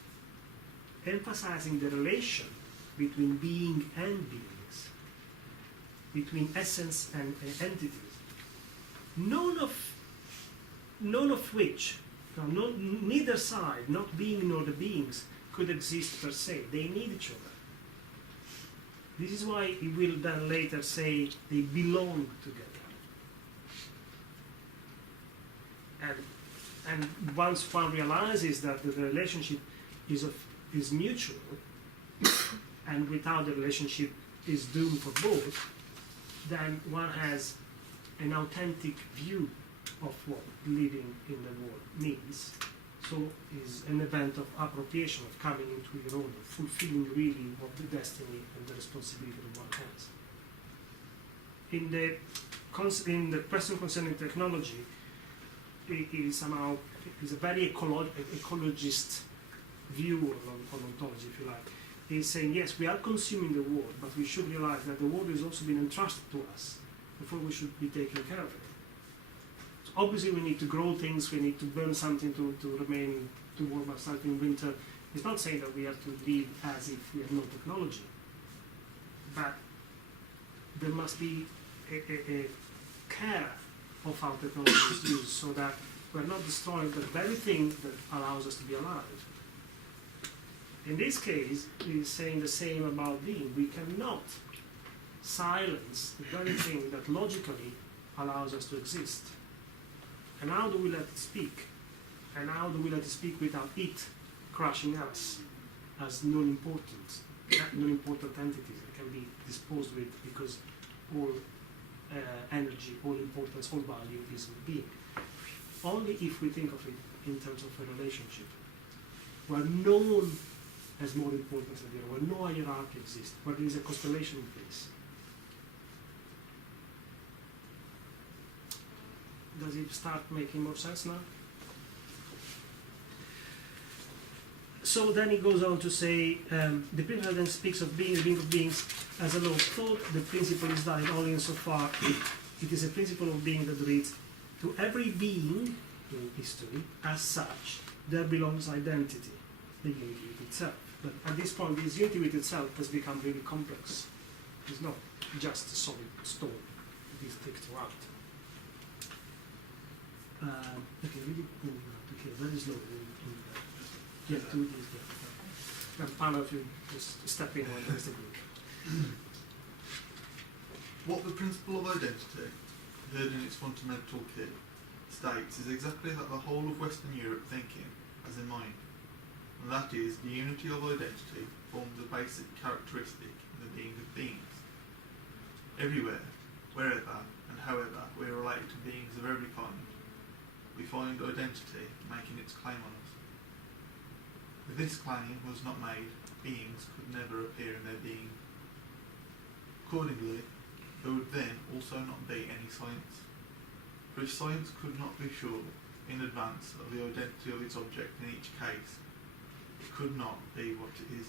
emphasizing the relation between being and beings, between essence and entities, none of which, neither side, not being nor the beings, could exist per se. They need each other. This is why he will then later say they belong together. And once one realizes that the relationship is mutual, and without the relationship is doomed for both, then one has an authentic view of what living in the world means. So is an event of appropriation, of coming into your own, of fulfilling really what the destiny and the responsibility that one has. In the question concerning technology, it is a very ecologist view on ontology, if you like. He's saying, yes, we are consuming the world, but we should realize that the world has also been entrusted to us, before we should be taking care of it. So obviously we need to grow things, we need to burn something to remain, to warm ourselves in winter. It's not saying that we have to live as if we have no technology, but there must be a care of how technology is used, so that we're not destroying the very thing that allows us to be alive. In this case, he's saying the same about being. We cannot silence the very thing that logically allows us to exist. And how do we let it speak? And how do we let it speak without it crushing us as non-important entities that can be disposed with, because all energy, all importance, all value is in being. Only if we think of it in terms of a relationship, where no one has more importance than the other, where no hierarchy exists, where there is a constellation in place. Does it start making more sense now? So then he goes on to say, the principle then speaks of being, the being of beings as a law of thought. The principle is valid only insofar it is a principle of being that reads, to every being in history, as such, there belongs identity, the unity with itself. But at this point, this unity with itself has become really complex. It's not just a solid stone that is thick throughout. Okay, really, okay, very slow. Yeah, two is good. And Paolo, if you just step in when there's the group. What the principle of identity, heard in its fundamental key, states is exactly that the whole of Western Europe thinking has in mind, and that is the unity of identity forms a basic characteristic in the being of beings. Everywhere, wherever and however we are related to beings of every kind, we find identity making its claim on us. If this claim was not made, beings could never appear in their being. Accordingly, there would then also not be any science. For if science could not be sure in advance of the identity of its object in each case, it could not be what it is.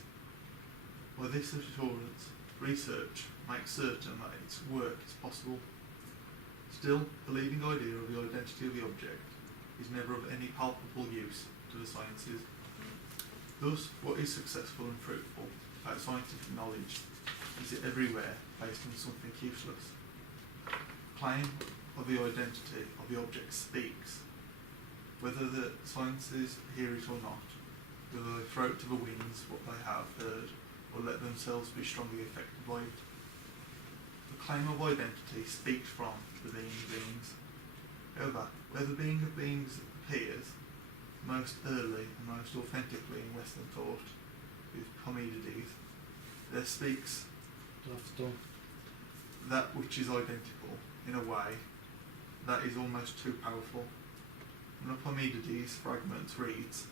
By this assurance, research makes certain that its work is possible. Still, the leading idea of the identity of the object is never of any palpable use to the sciences. Thus, what is successful and fruitful about scientific knowledge is it everywhere based on something useless. Claim of the identity of the object speaks, whether the sciences hear it or not, whether they throw it to the winds what they have heard, or let themselves be strongly affected by it. The claim of identity speaks from the being of beings. However, where the being of beings appears, most early and most authentically in Western thought with Parmenides, there speaks that which is identical in a way that is almost too powerful. And the Parmenides fragment reads,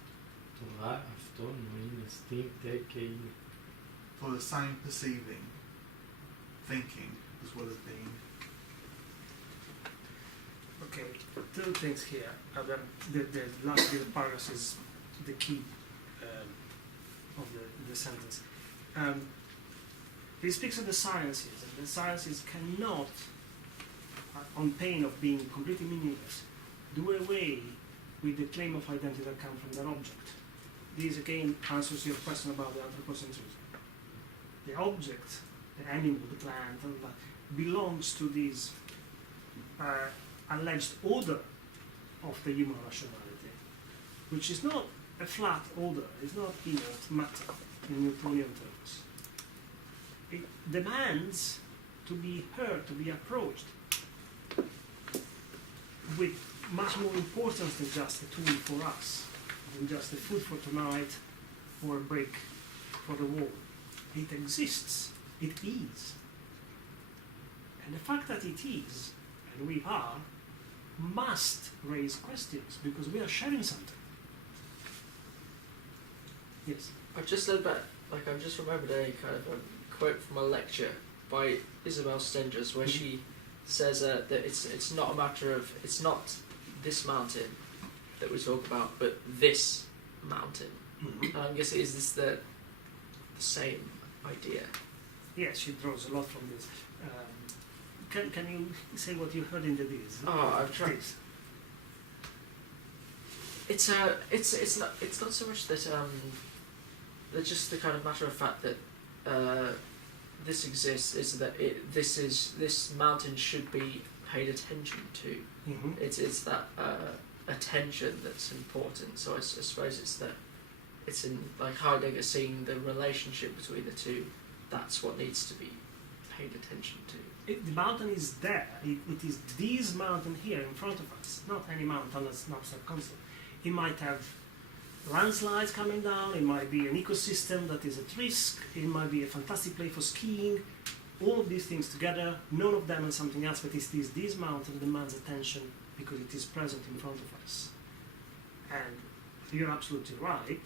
for the same perceiving, thinking as well as being. Okay, two things here. The last little paragraph is the key of the sentence. He speaks of the sciences, and the sciences cannot, on pain of being completely meaningless, do away with the claim of identity that comes from their object. This again answers your question about the anthropocentrism. The object, the animal, the plant, and that belongs to this alleged order of the human rationality, which is not a flat order, it's not inert matter in Newtonian terms. It demands to be heard, to be approached with much more importance than just a tool for us, than just a food for tonight or a brick for the wall. It exists, it is. And the fact that it is, and we are, must raise questions because we are sharing something. Yes? I've just said that, I've just remembered a kind of a quote from a lecture by Isabel Stengers where she says that it's not a matter of, it's not this mountain that we talk about, but this mountain. And I guess is this the same idea? Yes, she draws a lot from this. Can you say what you heard in the this? Oh, I've tried. It's not so much that that just the kind of matter of fact that this exists is that this mountain should be paid attention to. Mm-hmm. It's that attention that's important. So I suppose it's in like Heidegger seeing the relationship between the two. That's what needs to be paid attention to. The mountain is there. It is this mountain here in front of us, not any mountain that's an abstract concept. It might have landslides coming down, it might be an ecosystem that is at risk, it might be a fantastic place for skiing. All of these things together, none of them and something else, but this mountain demands attention because it is present in front of us. And you're absolutely right,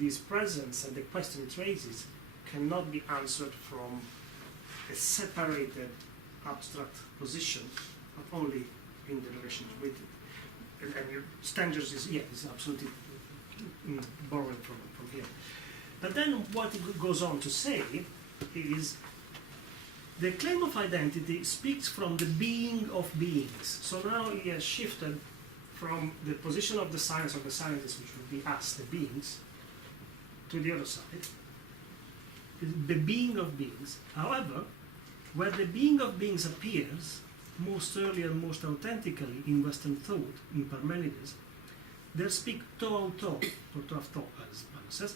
this presence and the question it raises cannot be answered from a separated abstract position, but only in the relationship with it. And your Stengers is absolutely borrowing from here. But then what it goes on to say is the claim of identity speaks from the being of beings. So now he has shifted from the position of the science of the scientists, which would be us, the beings, to the other side. The being of beings. However, where the being of beings appears most early and most authentically in Western thought, in Parmenides, there speak to auto, or to auto, as Pano says,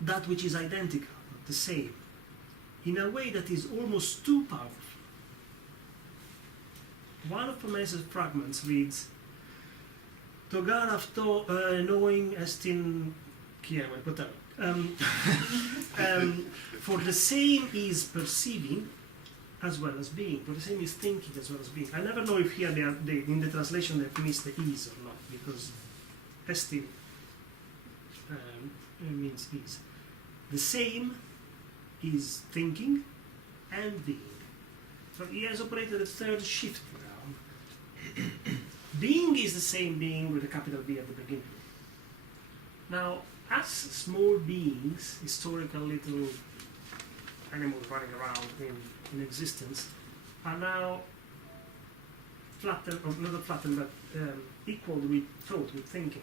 that which is identical, the same, in a way that is almost too powerful. One of Parmenides' fragments reads, Togar αυτό knowing estin kiamat, whatever. For the same is perceiving as well as being. For the same is thinking as well as being. I never know if here in the translation they missed the is or not, because estin means is. The same is thinking and being. So he has operated a third shift now. Being is the same being with a capital B at the beginning. Now, as small beings, historical little animals running around in existence, are now flattened, or not flattened, but equal with thought, with thinking.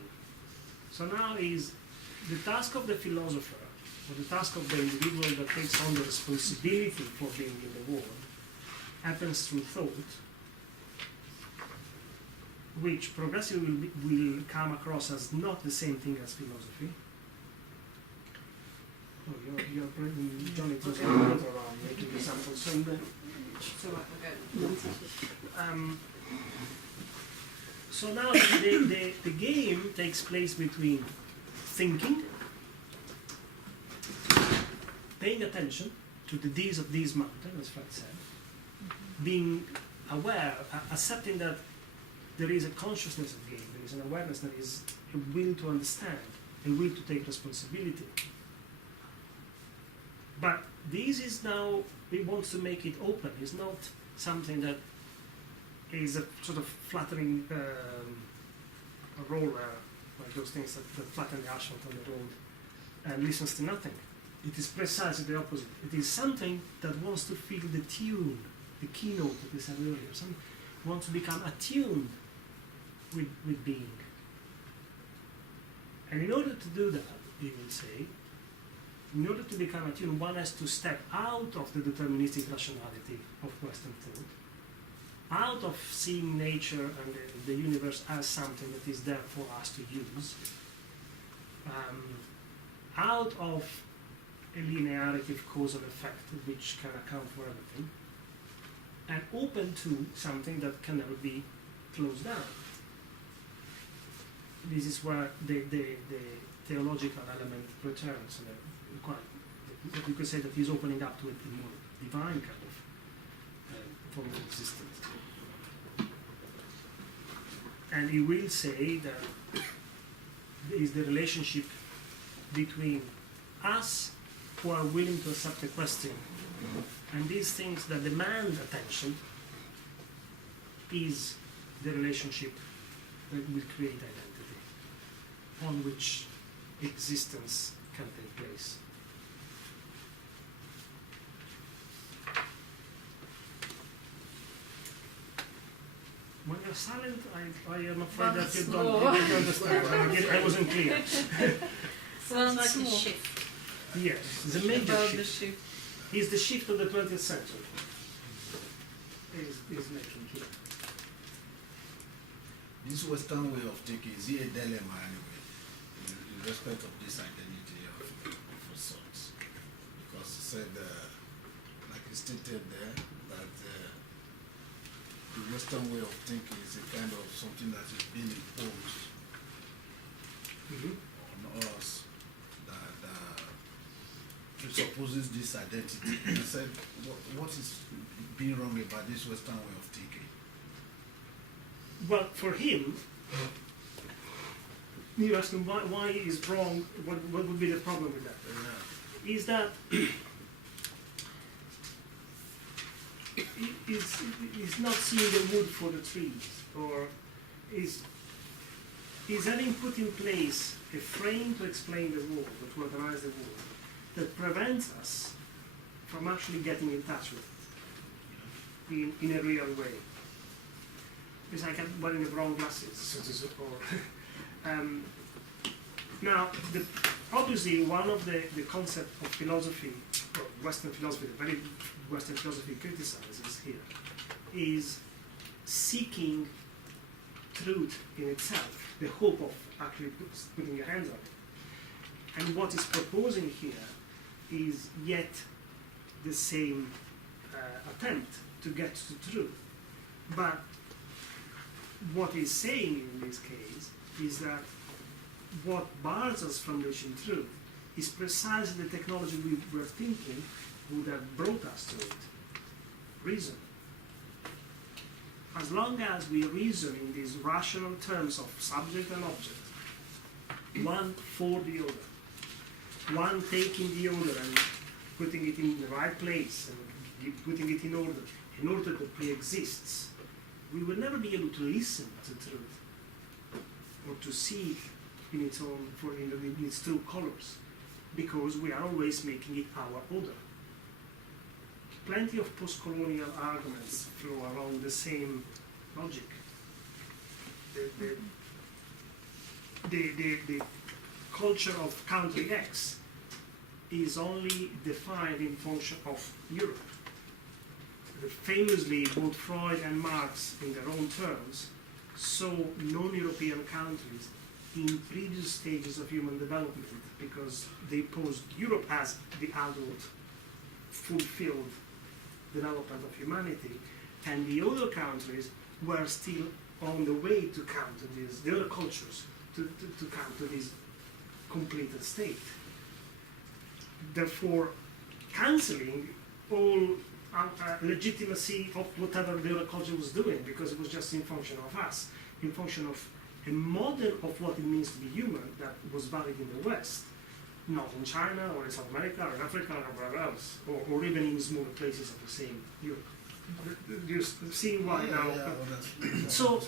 So now is the task of the philosopher, or the task of the individual that takes on the responsibility for being in the world, happens through thought, which progressively will come across as not the same thing as philosophy. Oh, you're bringing Johnny to the around making examples. So So now the game takes place between thinking, paying attention to the deeds of this mountain, as Fred said, being aware, accepting that there is a consciousness of game, there is an awareness, there is a will to understand, a will to take responsibility. But this is now, we want to make it open. It's not something that is a sort of flattering roller, like those things that flatten the asphalt on the road and listens to nothing. It is precisely the opposite. It is something that wants to feel the tune, the keynote that we said earlier. Some wants to become attuned with being. And in order to do that, he will say, in order to become attuned, one has to step out of the deterministic rationality of Western thought, out of seeing nature and the universe as something that is there for us to use, out of a linearity of cause and effect which can account for everything, and open to something that can never be closed down. This is where the theological element returns. And you could say that he's opening up to a more divine kind of form of existence. And he will say that there is the relationship between us who are willing to accept the question and these things that demand attention is the relationship that will create identity, on which existence can take place. When you're silent, I am afraid that you don't understand. I wasn't clear. Sounds like a shift. Yes, it's a major shift. It's the shift of the 20th century. Is making here. This Western way of thinking, is it a dilemma anyway, in respect of this identity of sorts? Because he said, like he stated there, that the Western way of thinking is a kind of something that is being imposed on us, that presupposes this identity. He said, what is being wrong about this Western way of thinking? Well, for him, you ask him why is wrong, what would be the problem with that? Yeah. Is that is not seeing the wood for the trees, or is having put in place a frame to explain the world, or to organize the world, that prevents us from actually getting in touch with it in a real way. Because I kept wearing the wrong glasses, so to say. Now, obviously, one of the concepts of philosophy, or Western philosophy, the very Western philosophy criticizes here, is seeking truth in itself, the hope of actually putting your hands on it. And what is proposing here is yet the same attempt to get to truth. But what he's saying in this case is that what bars us from reaching truth is precisely the technology we were thinking would have brought us to it. Reason. As long as we reason in these rational terms of subject and object, one for the other, one taking the other and putting it in the right place and putting it in order that pre-exists, we will never be able to listen to truth or to see it in its own, in its true colors, because we are always making it our order. Plenty of post-colonial arguments flow along the same logic. The culture of country X is only defined in function of Europe. Famously, both Freud and Marx, in their own terms, saw non-European countries in previous stages of human development because they posed Europe as the adult, fulfilled development of humanity, and the other countries were still on the way to come to this, the other cultures, to come to this completed state. Therefore, cancelling all legitimacy of whatever the other culture was doing, because it was just in function of us, in function of a model of what it means to be human that was valid in the West, not in China or in South America or in Africa or wherever else, or even in smaller places of the same Europe. You see why now? So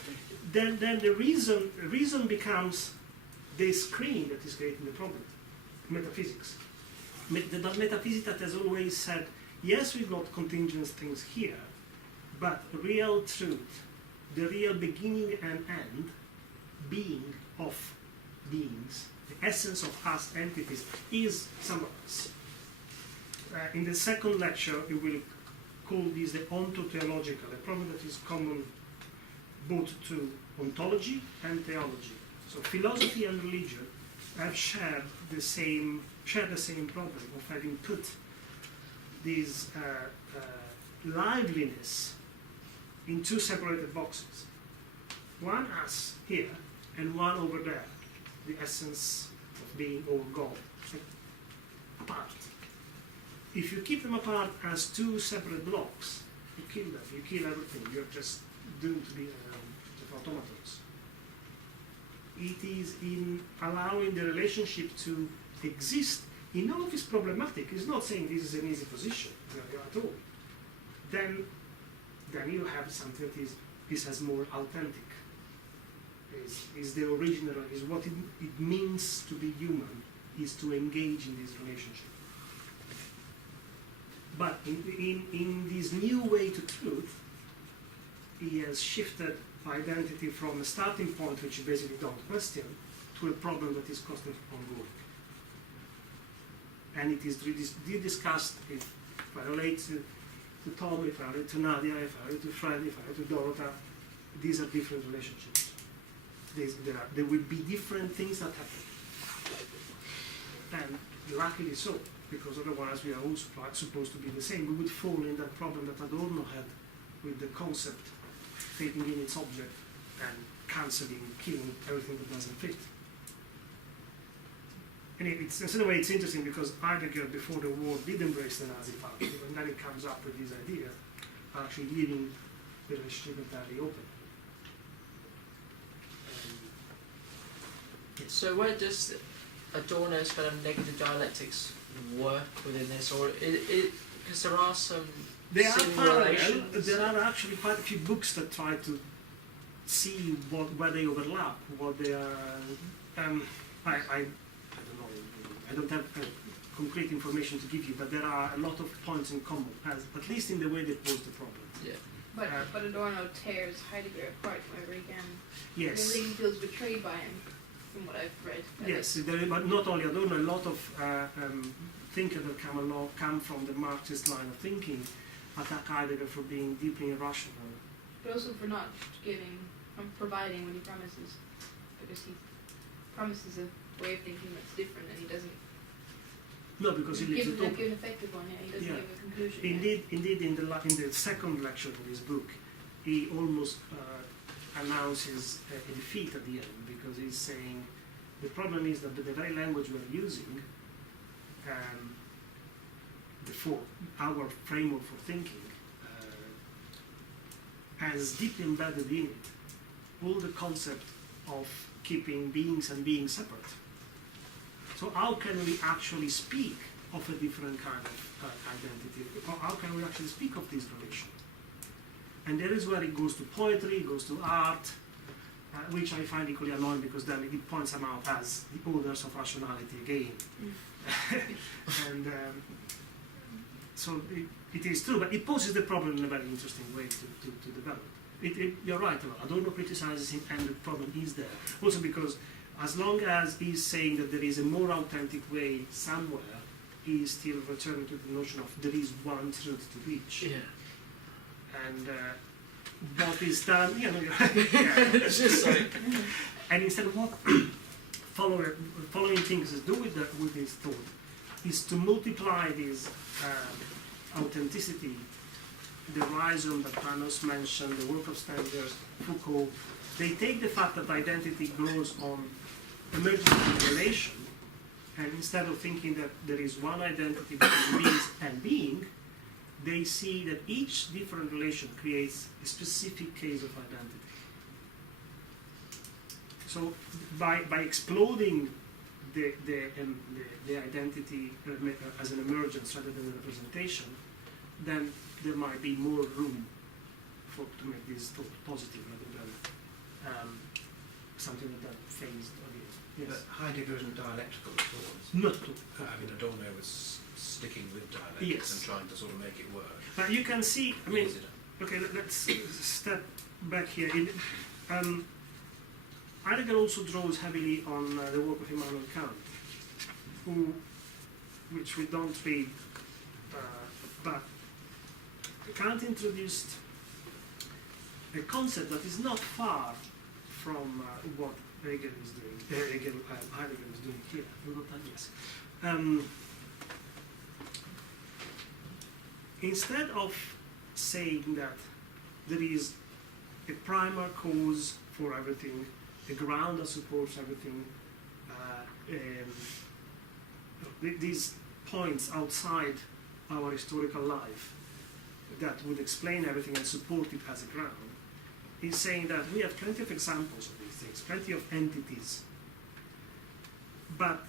then the reason becomes the screen that is creating the problem, metaphysics. The metaphysics that has always said, yes, we've got contingent things here, but real truth, the real beginning and end, being of beings, the essence of us entities, is somewhere else. In the second lecture, we will call this the ontotheological, a problem that is common both to ontology and theology. So philosophy and religion have shared the same problem of having put this liveliness in two separated boxes. One us here and one over there, the essence of being or God, apart. If you keep them apart as two separate blocks, you kill them, you kill everything, you're just doomed to be automatons. It is in allowing the relationship to exist in all of its problematic. It's not saying this is an easy position at all. Then you have something that is as more authentic. Is the original, is what it means to be human, is to engage in this relationship. But in this new way to truth, he has shifted identity from a starting point which you basically don't question to a problem that is constantly ongoing. And it is discussed if I relate to Tom, if I relate to Nadia, if I relate to Fred, if I relate to Dorota, these are different relationships. There will be different things that happen. And luckily so, because otherwise we are all supposed to be the same. We would fall in that problem that Adorno had with the concept taking in its object and cancelling, killing everything that doesn't fit. And in a way it's interesting because Heidegger before the war did embrace the Nazi Party, and then he comes up with this idea of actually leaving the relationship entirely open. Yes. So where does Adorno's kind of negative dialectics work within this, or because there are some there are parallel. relations? There are actually quite a few books that try to see where they overlap, what they are. I don't know. I don't have concrete information to give you, but there are a lot of points in common, at least in the way they pose the problem. Yeah. But Adorno tears Heidegger apart whenever he can. Yes. Really feels betrayed by him, from what I've read. Yes, but not only Adorno, a lot of thinkers that come from the Marxist line of thinking attack Heidegger for being deeply irrational. But also for not providing when he promises, because he promises a way of thinking that's different and he doesn't. No, because he leaves it open. Give an effective one, yeah. He doesn't give a conclusion. Indeed, in the second lecture of this book, he almost announces a defeat at the end, because he's saying the problem is that the very language we're using, our framework for thinking, has deeply embedded in it all the concept of keeping beings and being separate. So how can we actually speak of a different kind of identity? Or how can we actually speak of this relation? And there is where it goes to poetry, it goes to art, which I find equally annoying because then it points them out as the orders of rationality again. And so it is true, but it poses the problem in a very interesting way to develop. You're right, Adorno criticizes him and the problem is there. Also because as long as he's saying that there is a more authentic way somewhere, he is still returning to the notion of there is one truth to reach. Yeah. And what is done, yeah. It's just like, and instead of what following things do with this thought is to multiply this authenticity, the rhizome that Panos mentioned, the work of Stenders, Foucault, they take the fact that identity grows on emergent relation, and instead of thinking that there is one identity between means and being, they see that each different relation creates a specific case of identity. So by exploding the identity as an emergence rather than a representation, then there might be more room to make this positive rather than something that phased again. Yes. But Heidegger isn't dialectical at all. Not at all. I mean, Adorno was sticking with dialectics Yes. and trying to sort of make it work. But you can see, I mean, Is it? okay, let's step back here. Heidegger also draws heavily on the work of Immanuel Kant, which we don't read, but Kant introduced a concept that is not far from what Heidegger is doing here. Yes. Instead of saying that there is a primal cause for everything, a ground that supports everything, these points outside our historical life that would explain everything and support it as a ground, is saying that we have plenty of examples of these things, plenty of entities. But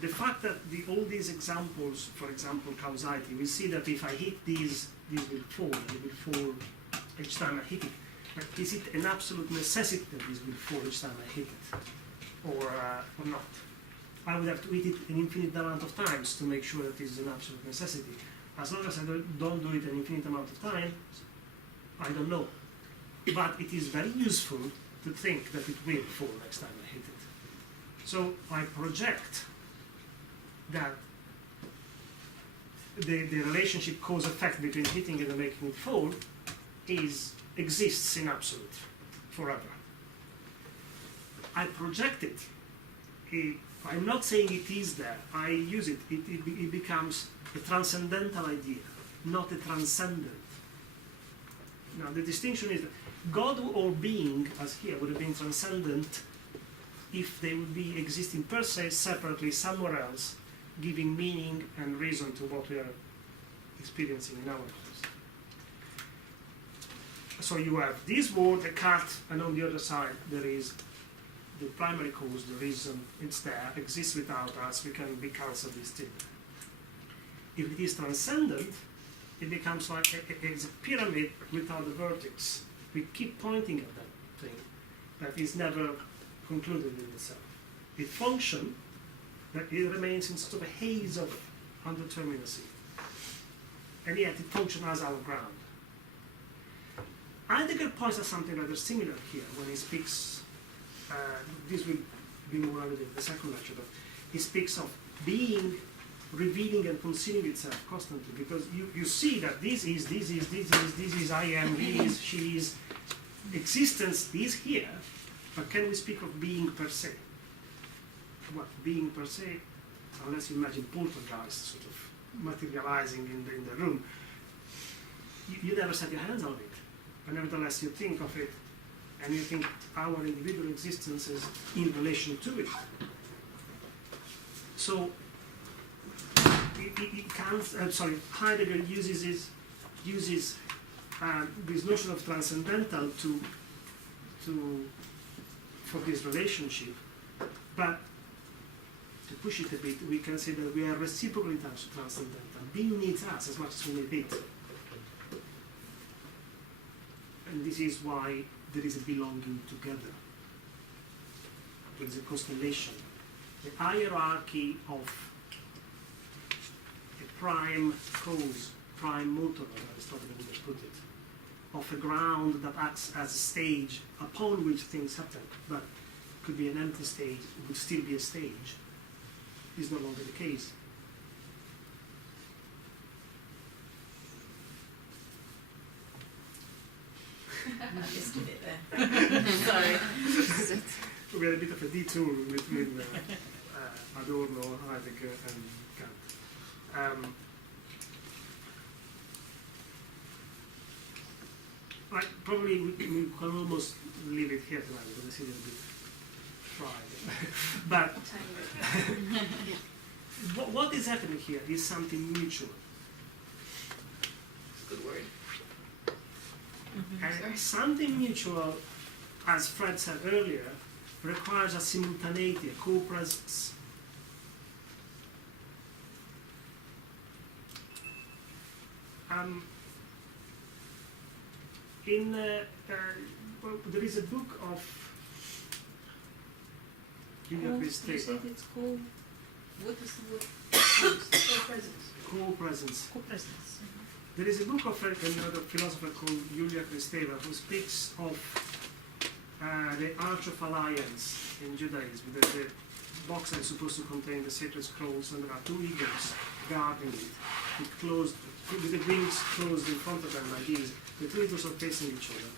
the fact that all these examples, for example, causality, we see that if I hit these will fall, they will fall each time I hit it. But is it an absolute necessity that this will fall each time I hit it, or not? I would have to hit it an infinite amount of times to make sure that this is an absolute necessity. As long as I don't do it an infinite amount of time, I don't know. But it is very useful to think that it will fall next time I hit it. So I project that the relationship cause-effect between hitting it and making it fall exists in absolute forever. I project it. I'm not saying it is there. I use it. It becomes a transcendental idea, not a transcendent. Now the distinction is that God or being, as here, would have been transcendent if they would be existing per se separately somewhere else, giving meaning and reason to what we are experiencing in our lives. So you have this world, the cat, and on the other side there is the primary cause, the reason, it's there, exists without us, we can be cancelled this thing. If it is transcendent, it becomes like it's a pyramid without a vertex. We keep pointing at that thing, but it's never concluded in itself. It functions, but it remains in sort of a haze of undeterminacy. And yet it functions as our ground. Heidegger points at something rather similar here when he speaks, this will be more evident in the second lecture, but he speaks of being, revealing and concealing itself constantly, because you see that this is, I am, he is, she is, existence is here, but can we speak of being per se? What, being per se, unless you imagine poltergeist sort of materializing in the room, you never set your hands on it, but nevertheless you think of it, and you think our individual existence is in relation to it. So Heidegger uses this notion of transcendental for this relationship, but to push it a bit, we can say that we are reciprocal in terms of transcendental. Being needs us as much as we need it. And this is why there is a belonging together. There is a constellation. The hierarchy of a prime cause, prime motor, as Aristotle would put it, of a ground that acts as a stage upon which things happen, but could be an empty stage, it would still be a stage, is no longer the case. Missed a bit there. Sorry. We had a bit of a detour between Adorno, Heidegger, and Kant. Like, probably we can almost leave it here tonight because I see it a bit fried. But what is happening here is something mutual. Good word. And something mutual, as Fred said earlier, requires a simultaneity, a co-presence. There is a book of Julia You Kristeva, said it's called, what is the word? Co-presence. Co-presence. Co-presence. There is a book of another philosopher called Julia Kristeva who speaks of the Arch of Alliance in Judaism. The box is supposed to contain the sacred scrolls, and there are two eagles guarding it, with the wings closed in front of them like this. The two eagles are facing each other,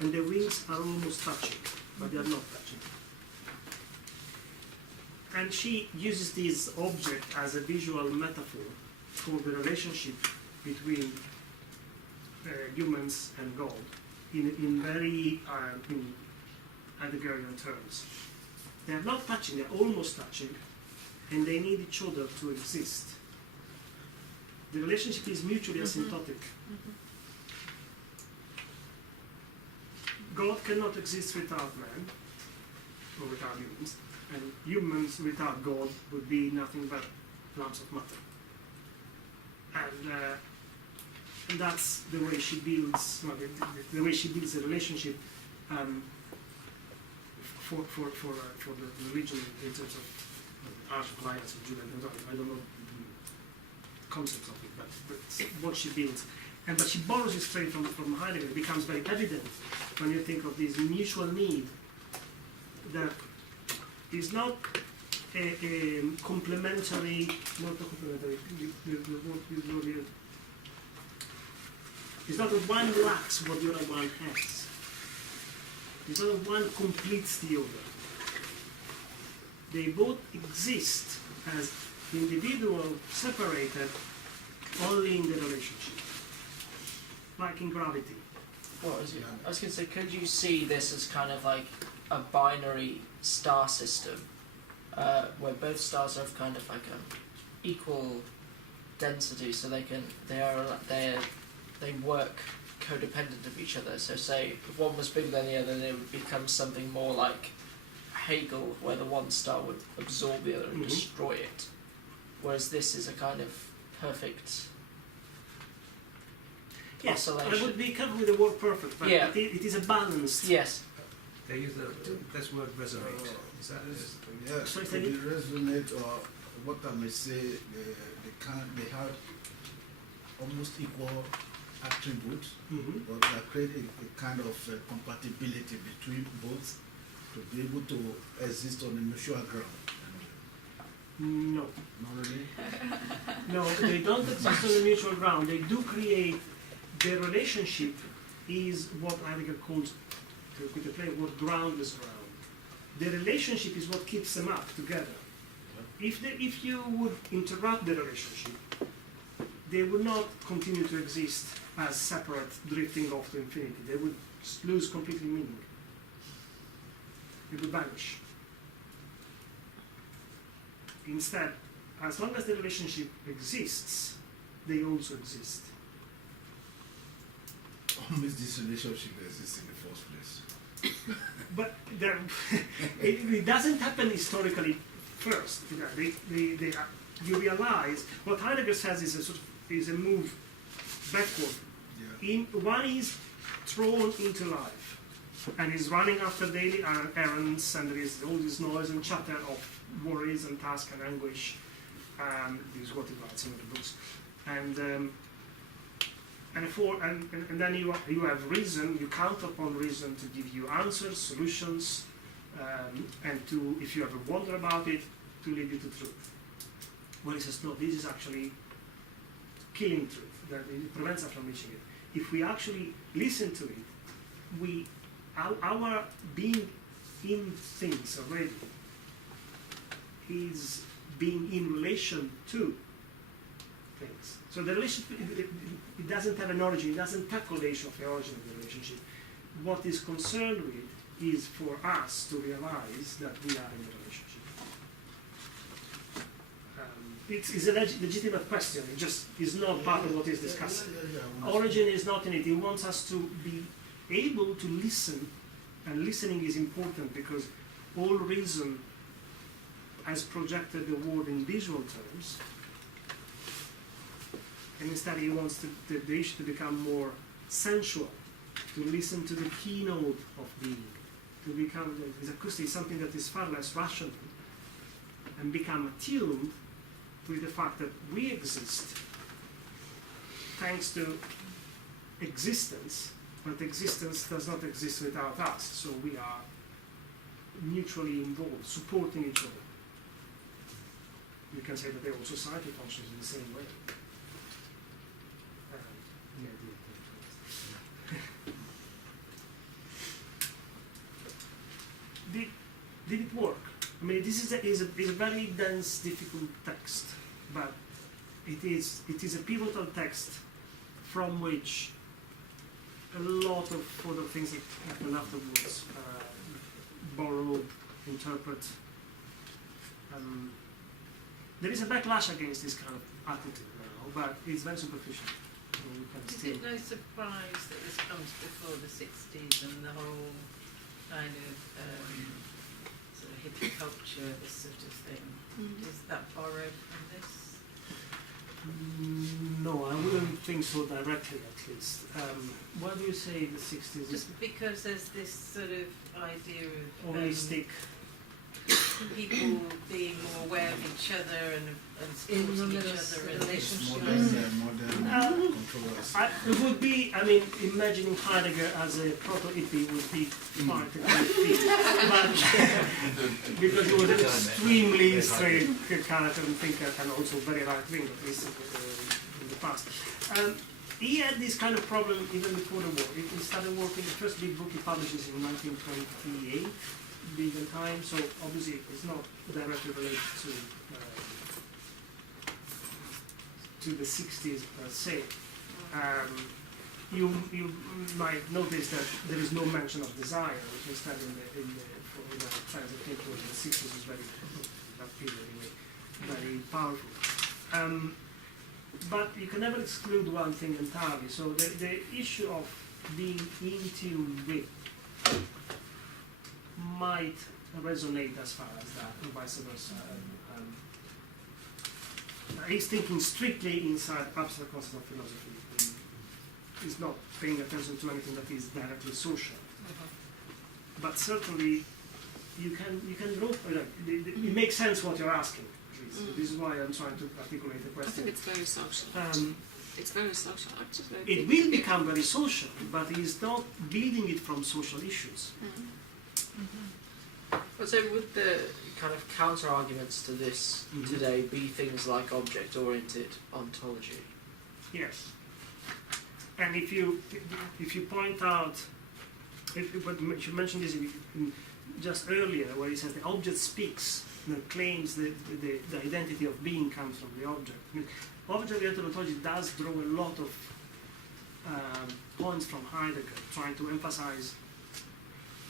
and the wings are almost touching, but they are not touching. And she uses this object as a visual metaphor for the relationship between humans and God in very in Heideggerian terms. They are not touching, they are almost touching, and they need each other to exist. The relationship is mutually asymptotic. God cannot exist without man, or without humans, and humans without God would be nothing but lumps of matter. And that's the way she builds, well, the way she builds the relationship for the religion in terms of Arch of Alliance of Judaism. I don't know the concept of it, but what she builds. But she borrows it straight from Heidegger. It becomes very evident when you think of this mutual need that is not a complementary, not a complementary, it's not that one lacks what the other one has. It's not that one completes the other. They both exist as individual, separated, only in the relationship. Like in gravity. What is it? I was going to say, could you see this as kind of like a binary star system, where both stars are of kind of like a equal density, so they work codependent of each other. So say if one was bigger than the other, then it would become something more like Hegel, where the one star would absorb the other and destroy it. Whereas this is a kind of perfect oscillation. I would be careful with the word perfect, but Yeah. it is a balanced. Yes. They use this word resonate. Is that Yeah, So could it resonate, or what I may say, they have almost equal attributes, but they create a kind of compatibility between both to be able to exist on a mutual ground. No. Not really? No, they don't exist on a mutual ground. They do create, their relationship is what Heidegger calls, to put the play, what groundless ground. The relationship is what keeps them up together. If you would interrupt the relationship, they would not continue to exist as separate, drifting off to infinity. They would lose completely meaning. It would vanish. Instead, as long as the relationship exists, they also exist. Almost this relationship exists in the first place. But it doesn't happen historically first. You realize what Heidegger says is a move backward. Yeah. One is thrown into life and is running after daily errands, and there is all this noise and chatter of worries and task and anguish. This is what he writes in the books. And then you have reason, you count upon reason to give you answers, solutions, and to, if you ever wonder about it, to lead you to truth. Well, he says, no, this is actually killing truth, that it prevents us from reaching it. If we actually listen to it, our being in things already is being in relation to things. So the relationship, it doesn't have an origin, it doesn't tackle the issue of the origin of the relationship. What is concerned with is for us to realize that we are in a relationship. It's a legitimate question, it just is not part of what is discussed. Origin is not in it, it wants us to be able to listen, and listening is important because all reason has projected the world in visual terms, and instead he wants the issue to become more sensual, to listen to the keynote of being, to become, his acoustic is something that is far less rational, and become attuned with the fact that we exist thanks to existence, but existence does not exist without us, so we are mutually involved, supporting each other. You can say that the whole society functions in the same way. Did it work? I mean, this is a very dense, difficult text, but it is a pivotal text from which a lot of other things that happen afterwards borrow, interpret. There is a backlash against this kind of attitude now, but it's very superficial. You can Is still it no surprise that this comes before the 60s and the whole kind of sort of hippie culture, this sort of thing? Is that borrowed from this? No, I wouldn't think so directly, at least. Why do you say the 60s? Just because there's this sort of idea of Holistic. people being more aware of each other and supporting each other in relationships. Modern controversy. It would be, I mean, imagining Heidegger as a proto-hippie would be hard to conceive, but because he was an extremely straight character and thinker, and also very right-wing, at least in the past. He had this kind of problem even before the war. He started working, the first big book he publishes in 1928, Big and Time, so obviously it's not directly related to the 60s per se. You might notice that there is no mention of desire, which instead in the trends of thinking in the 60s was very, that period anyway, very powerful. But you can never exclude one thing entirely. So the issue of being in tune with might resonate as far as that, and vice versa. He's thinking strictly inside abstract concepts of philosophy. He's not paying attention to anything that is directly social. But certainly, you can draw. It makes sense what you're asking. This is why I'm trying to articulate the I question. think it's very social. It's very social. It will become very social, but he's not building it from social issues. But so would the kind of counter-arguments to this today be things like object-oriented ontology? Yes. And if you point out, what you mentioned this just earlier, where he says the object speaks, and claims the identity of being comes from the object. I mean, object-oriented ontology does draw a lot of points from Heidegger, trying to emphasize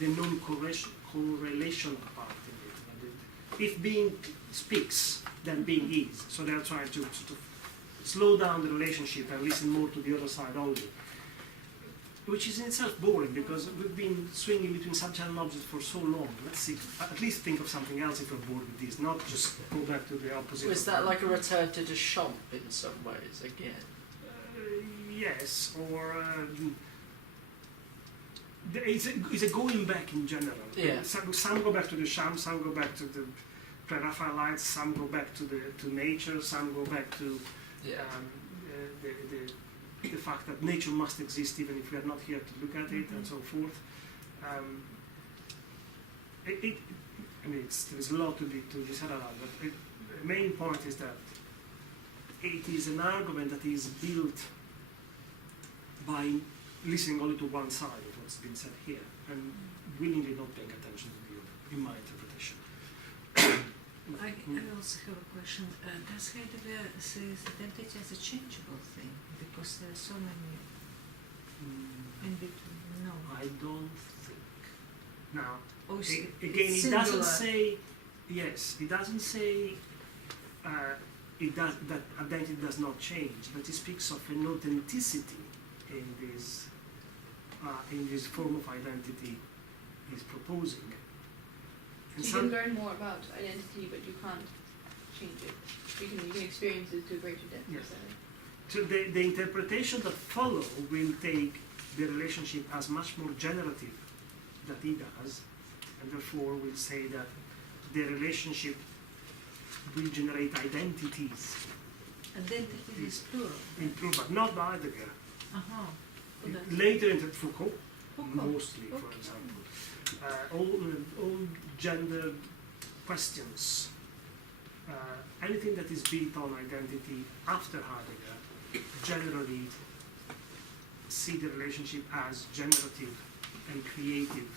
the non-correlational part in it. If being speaks, then being is. So they're trying to slow down the relationship and listen more to the other side only, which is in itself boring because we've been swinging between subject and object for so long. Let's see, at least think of something else if you're bored with this, not just go back to the opposite. Was that like a return to Deschamps in some ways again? Yes, or it's a going back in general. Yeah. Some go back to Deschamps, some go back to the Pre-Raphaelites, some go back to nature, some go back to the fact that nature must exist even if we are not here to look at it, and so forth. I mean, there's a lot to be said about, but the main point is that it is an argument that is built by listening only to one side of what's been said here, and willingly not paying attention to the other, in my interpretation. I also have a question. Does Heidegger see identity as a changeable thing? Because there are so many in between. No. I don't think. Now, Or is it again, it singular? doesn't say. Yes, it doesn't say. It does that identity does not change, but it speaks of an authenticity in this form of identity he's proposing. And So you can learn more about identity, but you can't change it. You can experience it to a greater depth. Yes. So. So the interpretation that follow will take the relationship as much more generative that he does, and therefore will say that the relationship will generate identities Identity is plural. in plural, but not by Heidegger. Uh-huh. Later in Foucault, Foucault. mostly, for Okay. example, all gender questions, anything that is built on identity after Heidegger, generally see the relationship as generative and creative.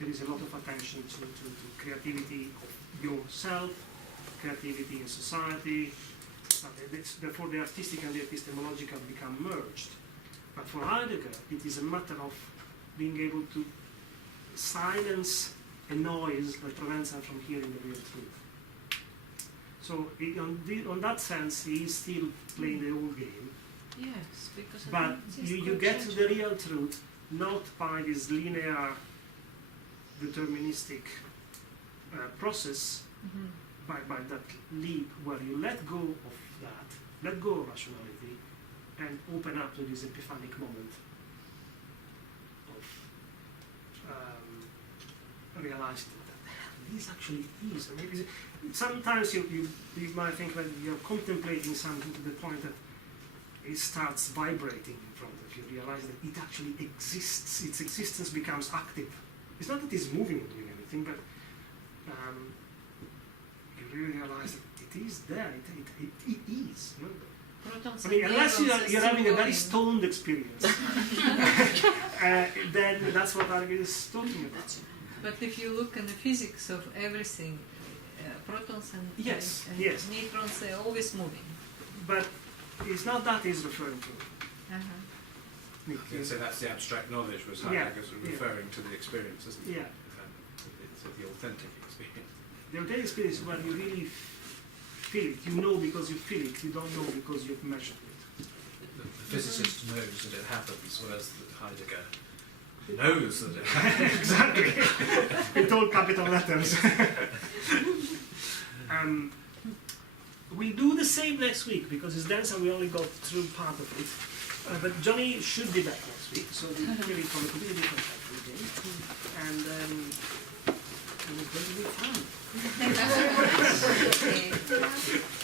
There is a lot of attention to creativity of yourself, creativity in society. Therefore, the artistic and the epistemological become merged. But for Heidegger, it is a matter of being able to silence a noise that prevents them from hearing the real truth. So, on that sense, he is still playing the old game. Yes, because But identity is you get to the changeable. real truth not by this linear, deterministic process, Mhm. by that leap where you let go of that, let go of rationality, and open up to this epiphanic moment of realizing that this actually is. I mean, sometimes you might think that you're contemplating something to the point that it starts vibrating in front of you. Realize that it actually exists. Its existence becomes active. It's not that it's moving or doing anything, but you really realize that it is there. It is. You know? Protons I mean, and unless neutrons are you're still having a very going. stoned experience, then that's what Heidegger is talking about. But if you look in the physics of everything, protons and, Yes, and yes. neutrons are always moving. But it's not that he's referring to. Uh-huh. So that's the abstract knowledge was Yeah, Heidegger's yeah. referring to the experience, isn't it? Yeah. It's the authentic experience. The authentic experience is when you really feel it. You know because you feel it. You don't know because you've measured it. The physicist knows that it happens, whereas Heidegger knows that it happens. Exactly. In all capital letters. We do the same next week because it's dense and we only got through part of it. But Johnny should be back next week, so we're hearing from a completely different type again. And it's going to be fun. Thank you very much.